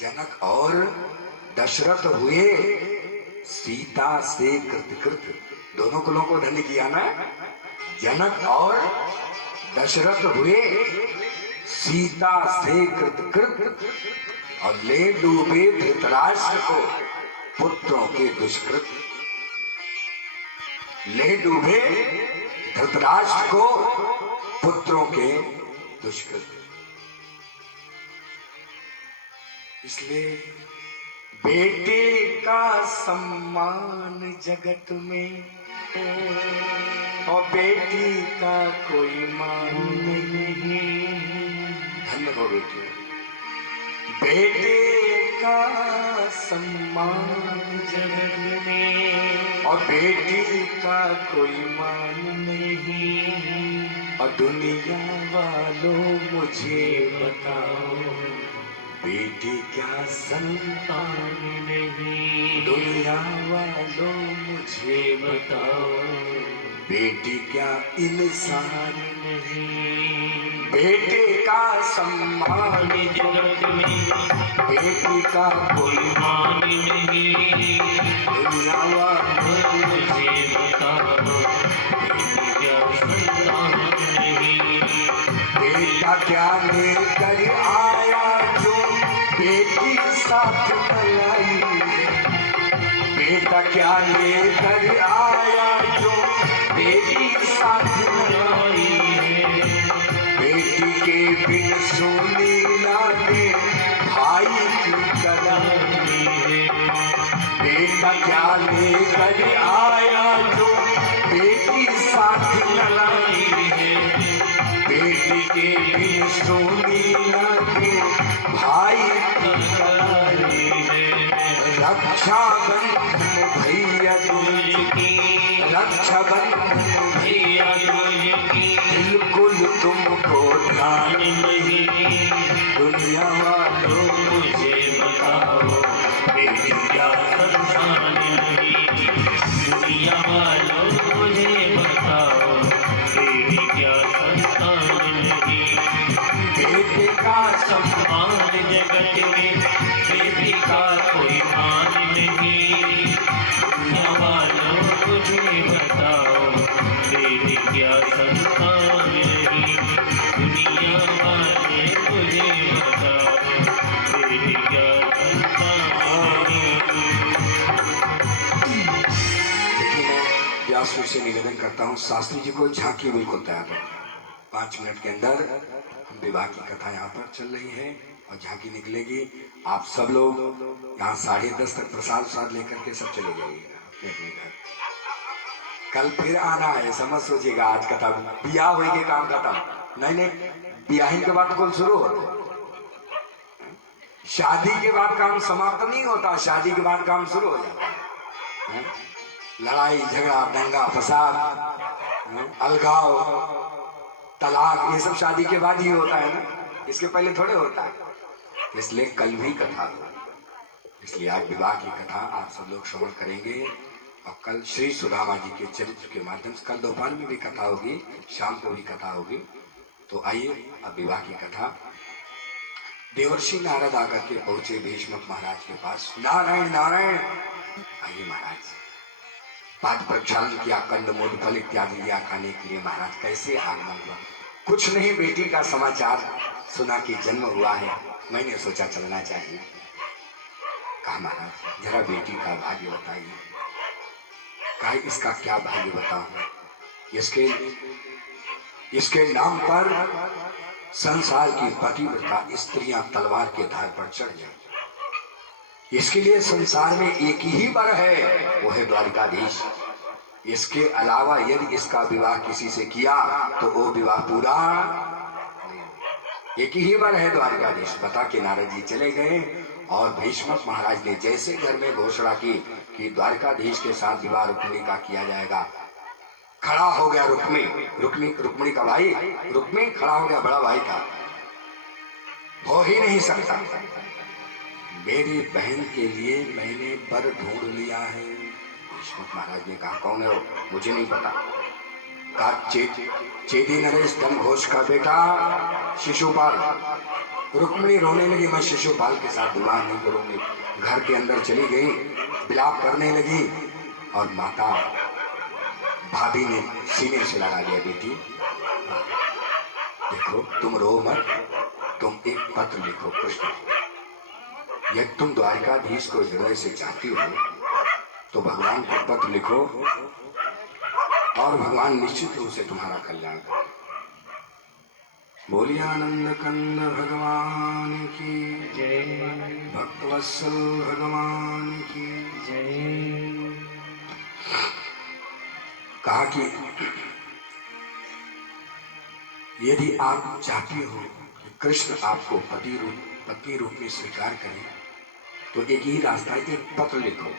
जनक और दशरथ हुए सीता से कृतकृत, दोनों कुलों को धन्य किया ना। जनक और दशरथ हुए सीता से कृत और ले डूबे धृतराष्ट्र को पुत्रों के दुष्कृत। ले डूबे धृतराष्ट्र को पुत्रों के दुष्कृत। इसलिए बेटे का सम्मान जगत में और बेटी का कोई मान नहीं। धन्य हो बेटी। बेटे का सम्मान जगत में और बेटी का कोई मान नहीं। और दुनिया वालों मुझे बताओ, बेटी क्या संतान नहीं। दुनिया वालों मुझे बताओ, बेटी क्या इंसान नहीं। बेटे का सम्मान जगत में बेटी का कोई मान नहीं। दुनिया वालों मुझे बताओ, बेटी क्या संतान नहीं। बेटा क्या लेकर आया जो बेटी साथ न लाई है। बेटा क्या लेकर आया जो बेटी साथ न लाई है। बेटी के बिन सोनी लागे भाई की कलाई है। बेटा क्या लेकर आया जो बेटी साथ न लाई है। बेटी के बिन सोनी लागे भाई की कलाई है। रक्षा बंधन भैया दूज की, रक्षा बंधन भैया दूज की, बिल्कुल तुमको ध्यान नहीं। दुनिया वालों मुझे बताओ, बेटी क्या संतान नहीं। दुनिया वालों मुझे बताओ, बेटी क्या संतान नहीं। बेटे का सम्मान जगत में बेटी का कोई मान नहीं। दुनिया वालों मुझे बताओ, बेटी क्या संतान नहीं। दुनिया वाले मुझे बताओ, बेटी क्या संतान नहीं। देखिए, मैं व्यास जी से निवेदन करता हूँ, शास्त्री जी को झांकी बिल्कुल तैयार है। 5 मिनट के अंदर हम विवाह की कथा यहाँ पर चल रही है और झांकी निकलेगी। आप सब लोग यहाँ 10:30 तक प्रसाद लेकर के सब चले जाइएगा अपने अपने घर। कल फिर आना है, समझ सोचिएगा। आज कथा ब्याह हुई के काम खत्म नहीं, ब्याह के बाद कल शुरू होता। शादी के बाद काम समाप्त नहीं होता, शादी के बाद काम शुरू हो जाता है। लड़ाई झगड़ा दंगा फसाद अलगाव तलाक ये सब शादी के बाद ही होता है ना, इसके पहले थोड़े होता है। इसलिए कल भी कथा होगी। इसलिए आज विवाह की कथा आप सब लोग श्रवण करेंगे और कल श्री सुदामा जी के चरित्र के माध्यम से कल दोपहर में भी कथा होगी, शाम को भी कथा होगी। तो आइए अब विवाह की कथा। देवर्षि नारद आकर के पहुंचे भीष्मक महाराज के पास। नारायण नारायण। आइए महाराज। पाद प्रक्षालन किया, कंद मोद फल इत्यादि लिया खाने के लिए। महाराज कैसे आगमन हुआ? कुछ नहीं, बेटी का समाचार सुना कि जन्म हुआ है, मैंने सोचा चलना चाहिए। कहा महाराज जरा बेटी का भाग्य बताइए। कहा इसका क्या भाग्य बताऊं? इसके नाम पर संसार की पतिव्रता स्त्रियां तलवार के धार पर चढ़ जाए। इसके लिए संसार में एक ही वर है, वो है द्वारिकाधीश। इसके अलावा यदि इसका विवाह किसी से किया तो वो विवाह पूरा नहीं। एक ही वर है द्वारिकाधीश। बता के नारद जी चले गए और भीष्मक महाराज ने जैसे घर में घोषणा की कि द्वारिकाधीश के साथ विवाह रुक्मिणी का किया जाएगा, खड़ा हो गया रुक्मिणी का भाई रुक्मी खड़ा हो गया। बड़ा भाई था, हो ही नहीं सकता। मेरी बहन के लिए मैंने वर ढूंढ लिया है। भीष्मक महाराज ने कहा कौन है वो? मुझे नहीं पता। कहा चेदी नरेश दम घोष का बेटा शिशुपाल। रुक्मिणी रोने लगी, मैं शिशुपाल के साथ विवाह नहीं करूंगी। घर के अंदर चली गई, विलाप करने लगी और माता भाभी ने सीने से लगा लिया, बेटी देखो तुम रो मत, तुम एक पत्र लिखो कृष्ण को। यदि तुम द्वारकाधीश को हृदय से चाहती हो तो भगवान को पत्र लिखो और भगवान निश्चित रूप से तुम्हारा कल्याण करें। बोलिए आनंद कंद भगवान की जय, भक्तवत्सल भगवान की जय। कहा कि यदि आप चाहती हो कि कृष्ण आपको पत्नी रूप में स्वीकार करें तो एक ही रास्ता है, एक पत्र लिखो।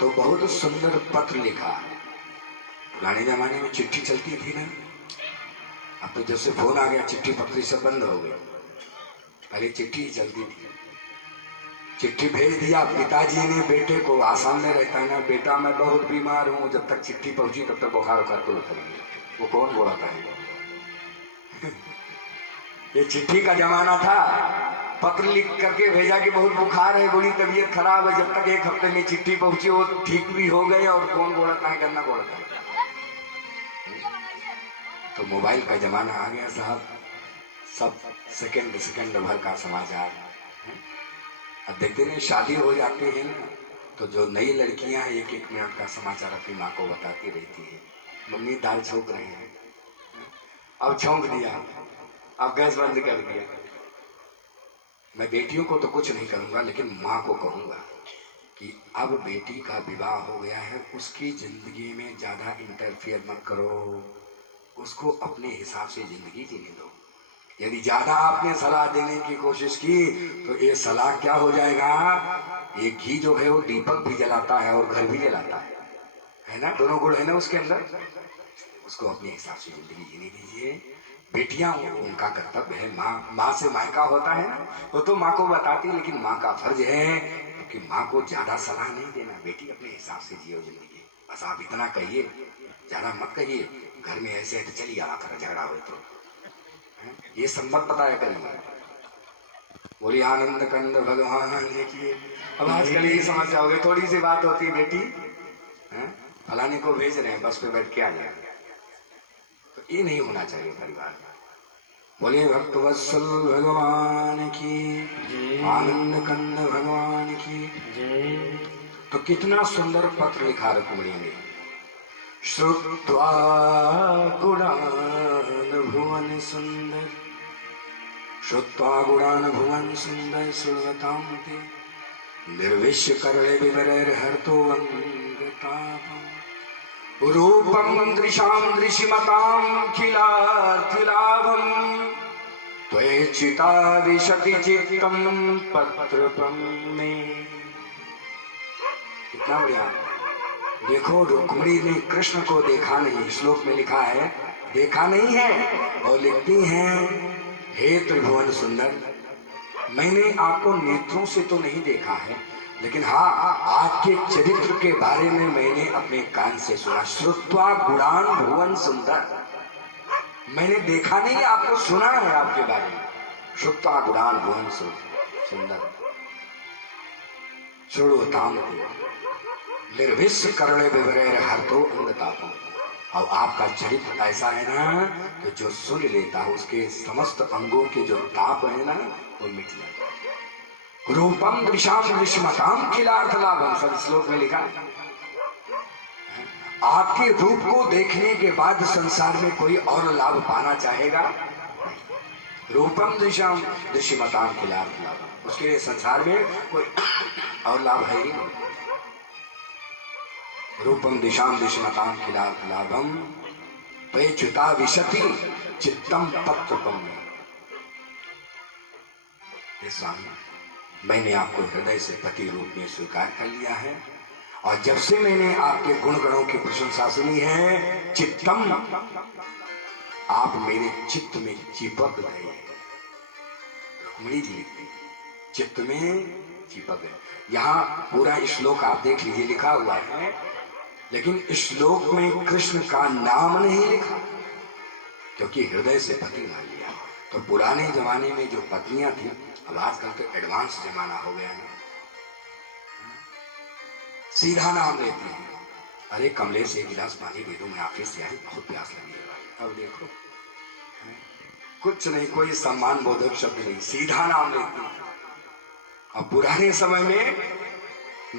तो बहुत सुंदर पत्र लिखा। पुराने जमाने में चिट्ठी चलती थी ना, अब तो जब से फोन आ गया चिट्ठी पत्री सब बंद हो गई। पहले चिट्ठी ही चलती थी। चिट्ठी भेज दिया पिताजी ने बेटे को, आसाम में रहता है ना, बेटा मैं बहुत बीमार हूँ। जब तक चिट्ठी पहुंची तब तक बुखार उखार को उतर गया। वो कौन बोला था ये चिट्ठी का जमाना था। पत्र लिख करके भेजा कि बहुत बुखार है, बड़ी तबीयत खराब है। जब तक एक हफ्ते में चिट्ठी पहुंची वो ठीक भी हो गए और कौन बोला था करना बोला था। तो मोबाइल का जमाना आ गया साहब, सब सेकंड भर का समाचार। अब देखते नहीं शादी हो जाती है ना, तो जो नई लड़कियां हैं 1-1 मिनट का समाचार अपनी माँ को बताती रहती है। मम्मी दाल छौंक रहे हैं, अब छौंक दिया, अब गैस बंद कर दिया। मैं बेटियों को तो कुछ नहीं करूंगा, लेकिन माँ को कहूंगा कि अब बेटी का विवाह हो गया है, उसकी जिंदगी में ज्यादा इंटरफियर मत करो, उसको अपने हिसाब से जिंदगी जीने दो। यदि ज्यादा आपने सलाह देने की कोशिश की तो ये सलाह क्या हो जाएगा, ये घी जो है वो दीपक भी जलाता है और घर भी जलाता है ना, दोनों गुण है ना उसके अंदर। उसको अपने हिसाब से जिंदगी जीने दीजिए। बेटियां उनका कर्तव्य है, माँ से मायका होता है ना, वो तो माँ को बताती, लेकिन माँ का फर्ज है कि माँ को ज्यादा सलाह नहीं देना। बेटी अपने हिसाब से जियो जिंदगी, बस आप इतना कहिए, ज्यादा मत कहिए। घर में ऐसे है तो चलिए आवा कर झगड़ा हो तो ये संबंध बताया करिए। बोली आनंद कंद भगवान देखिए। अब आजकल यही समस्या हो गई, थोड़ी सी बात होती है बेटी फलाने को भेज रहे हैं, बस पे बैठ के आ जाए, तो ये नहीं होना चाहिए परिवार में। बोलिए भक्तवत्सल भगवान की, आनंद कंद भगवान की। तो कितना सुंदर पत्र लिखा रुक्मिणी ने। श्रुत्वा गुणान् भुवन सुंदर, श्रुत्वा गुणान् भुवन सुंदर सुलभतां ते निर्विश्य करले विवरैर्हर्तो अंगतापम्। रूपं दृशां दृशिमतां खिलार्थिलाभम् त्वयेचिता विशति चित्तं पत्रपं मे। कितना बढ़िया। देखो रुक्मिणी ने कृष्ण को देखा नहीं, श्लोक में लिखा है देखा नहीं है, और लिखती हैं हे त्रिभुवन सुंदर, मैंने आपको नेत्रों से तो नहीं देखा है, लेकिन हाँ आपके चरित्र के बारे में मैंने अपने कान से सुना। श्रुत्वा गुणान भुवन सुंदर, मैंने देखा नहीं, आपको सुना है आपके बारे में। श्रुत्वा गुणान भुवन सुंदर सुड़ोताम निर्विश्य करणे विवरैर हर्तो अंगतापम। और आपका चरित्र ऐसा है ना कि जो सुन लेता है उसके समस्त अंगों के जो ताप है ना वो मिट जाता। रूपम दृशाम दृश्यमताम खिलार्थ लाभम, सब श्लोक में लिखा है। आपके रूप को देखने के बाद संसार में कोई और लाभ पाना चाहेगा? रूपम दृश्यम दृश्यमताम खिलार्थ लाभम, उसके लिए संसार में कोई और लाभ है ही नहीं। रूपम दिशाम दिशमताम खिलार्थ लाभम त्वयेचिता विशति चित्तम पत्रपम मे। स्वामी मैंने आपको हृदय से पति रूप में स्वीकार कर लिया है, और जब से मैंने आपके गुण गणों की प्रशंसा सुनी है, चित्तम आप मेरे चित्त में चिपक गए। रुक्मिणी जी चित्त में चिपक गए। यहाँ पूरा श्लोक आप देख लीजिए, लिखा हुआ है, लेकिन श्लोक में कृष्ण का नाम नहीं लिखा, क्योंकि हृदय से पति मान लिया। तो पुराने जमाने में जो पत्नियां थी, अब आजकल तो एडवांस जमाना हो गया है, सीधा नाम लेती है। अरे कमलेश एक गिलास पानी दे दो, मैं ऑफिस से आई, बहुत प्यास लगी है भाई। अब देखो कुछ नहीं, कोई सम्मान बोधक शब्द नहीं, सीधा नाम लेती। अब पुराने समय में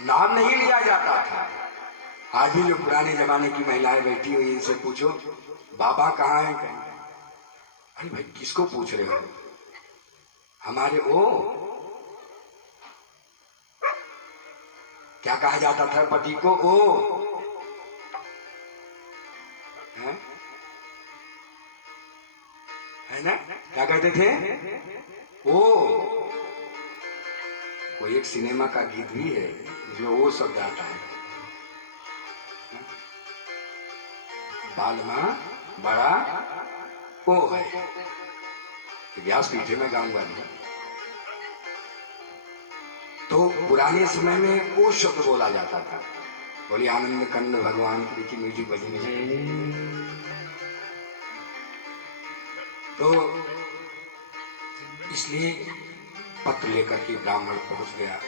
नाम नहीं लिया जाता था। आज भी जो पुराने जमाने की महिलाएं बैठी हुई, इनसे पूछो बाबा कहाँ है, अरे भाई किसको पूछ रहे हो, हमारे ओ क्या कहा जाता था पति को, ओ है ना, क्या कहते थे, ओ। कोई एक सिनेमा का गीत भी है जिसमें वो शब्द आता है, बालमा बड़ा ओ है। व्यास पीठे में गाऊंगा नहीं। तो पुराने समय में वो शब्द बोला जाता था। बोली आनंद कंद भगवान की मीठी भजन। तो इसलिए पत्र लेकर के ब्राह्मण पहुंच गया।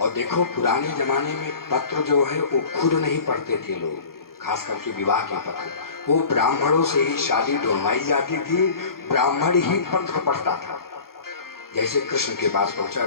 और देखो पुराने जमाने में पत्र जो है वो खुद नहीं पढ़ते थे लोग, खास करके विवाह के पत्र, वो ब्राह्मणों से ही शादी ढूंढवाई जाती थी, ब्राह्मण ही पत्र पढ़ता था। जैसे कृष्ण के पास पहुंचा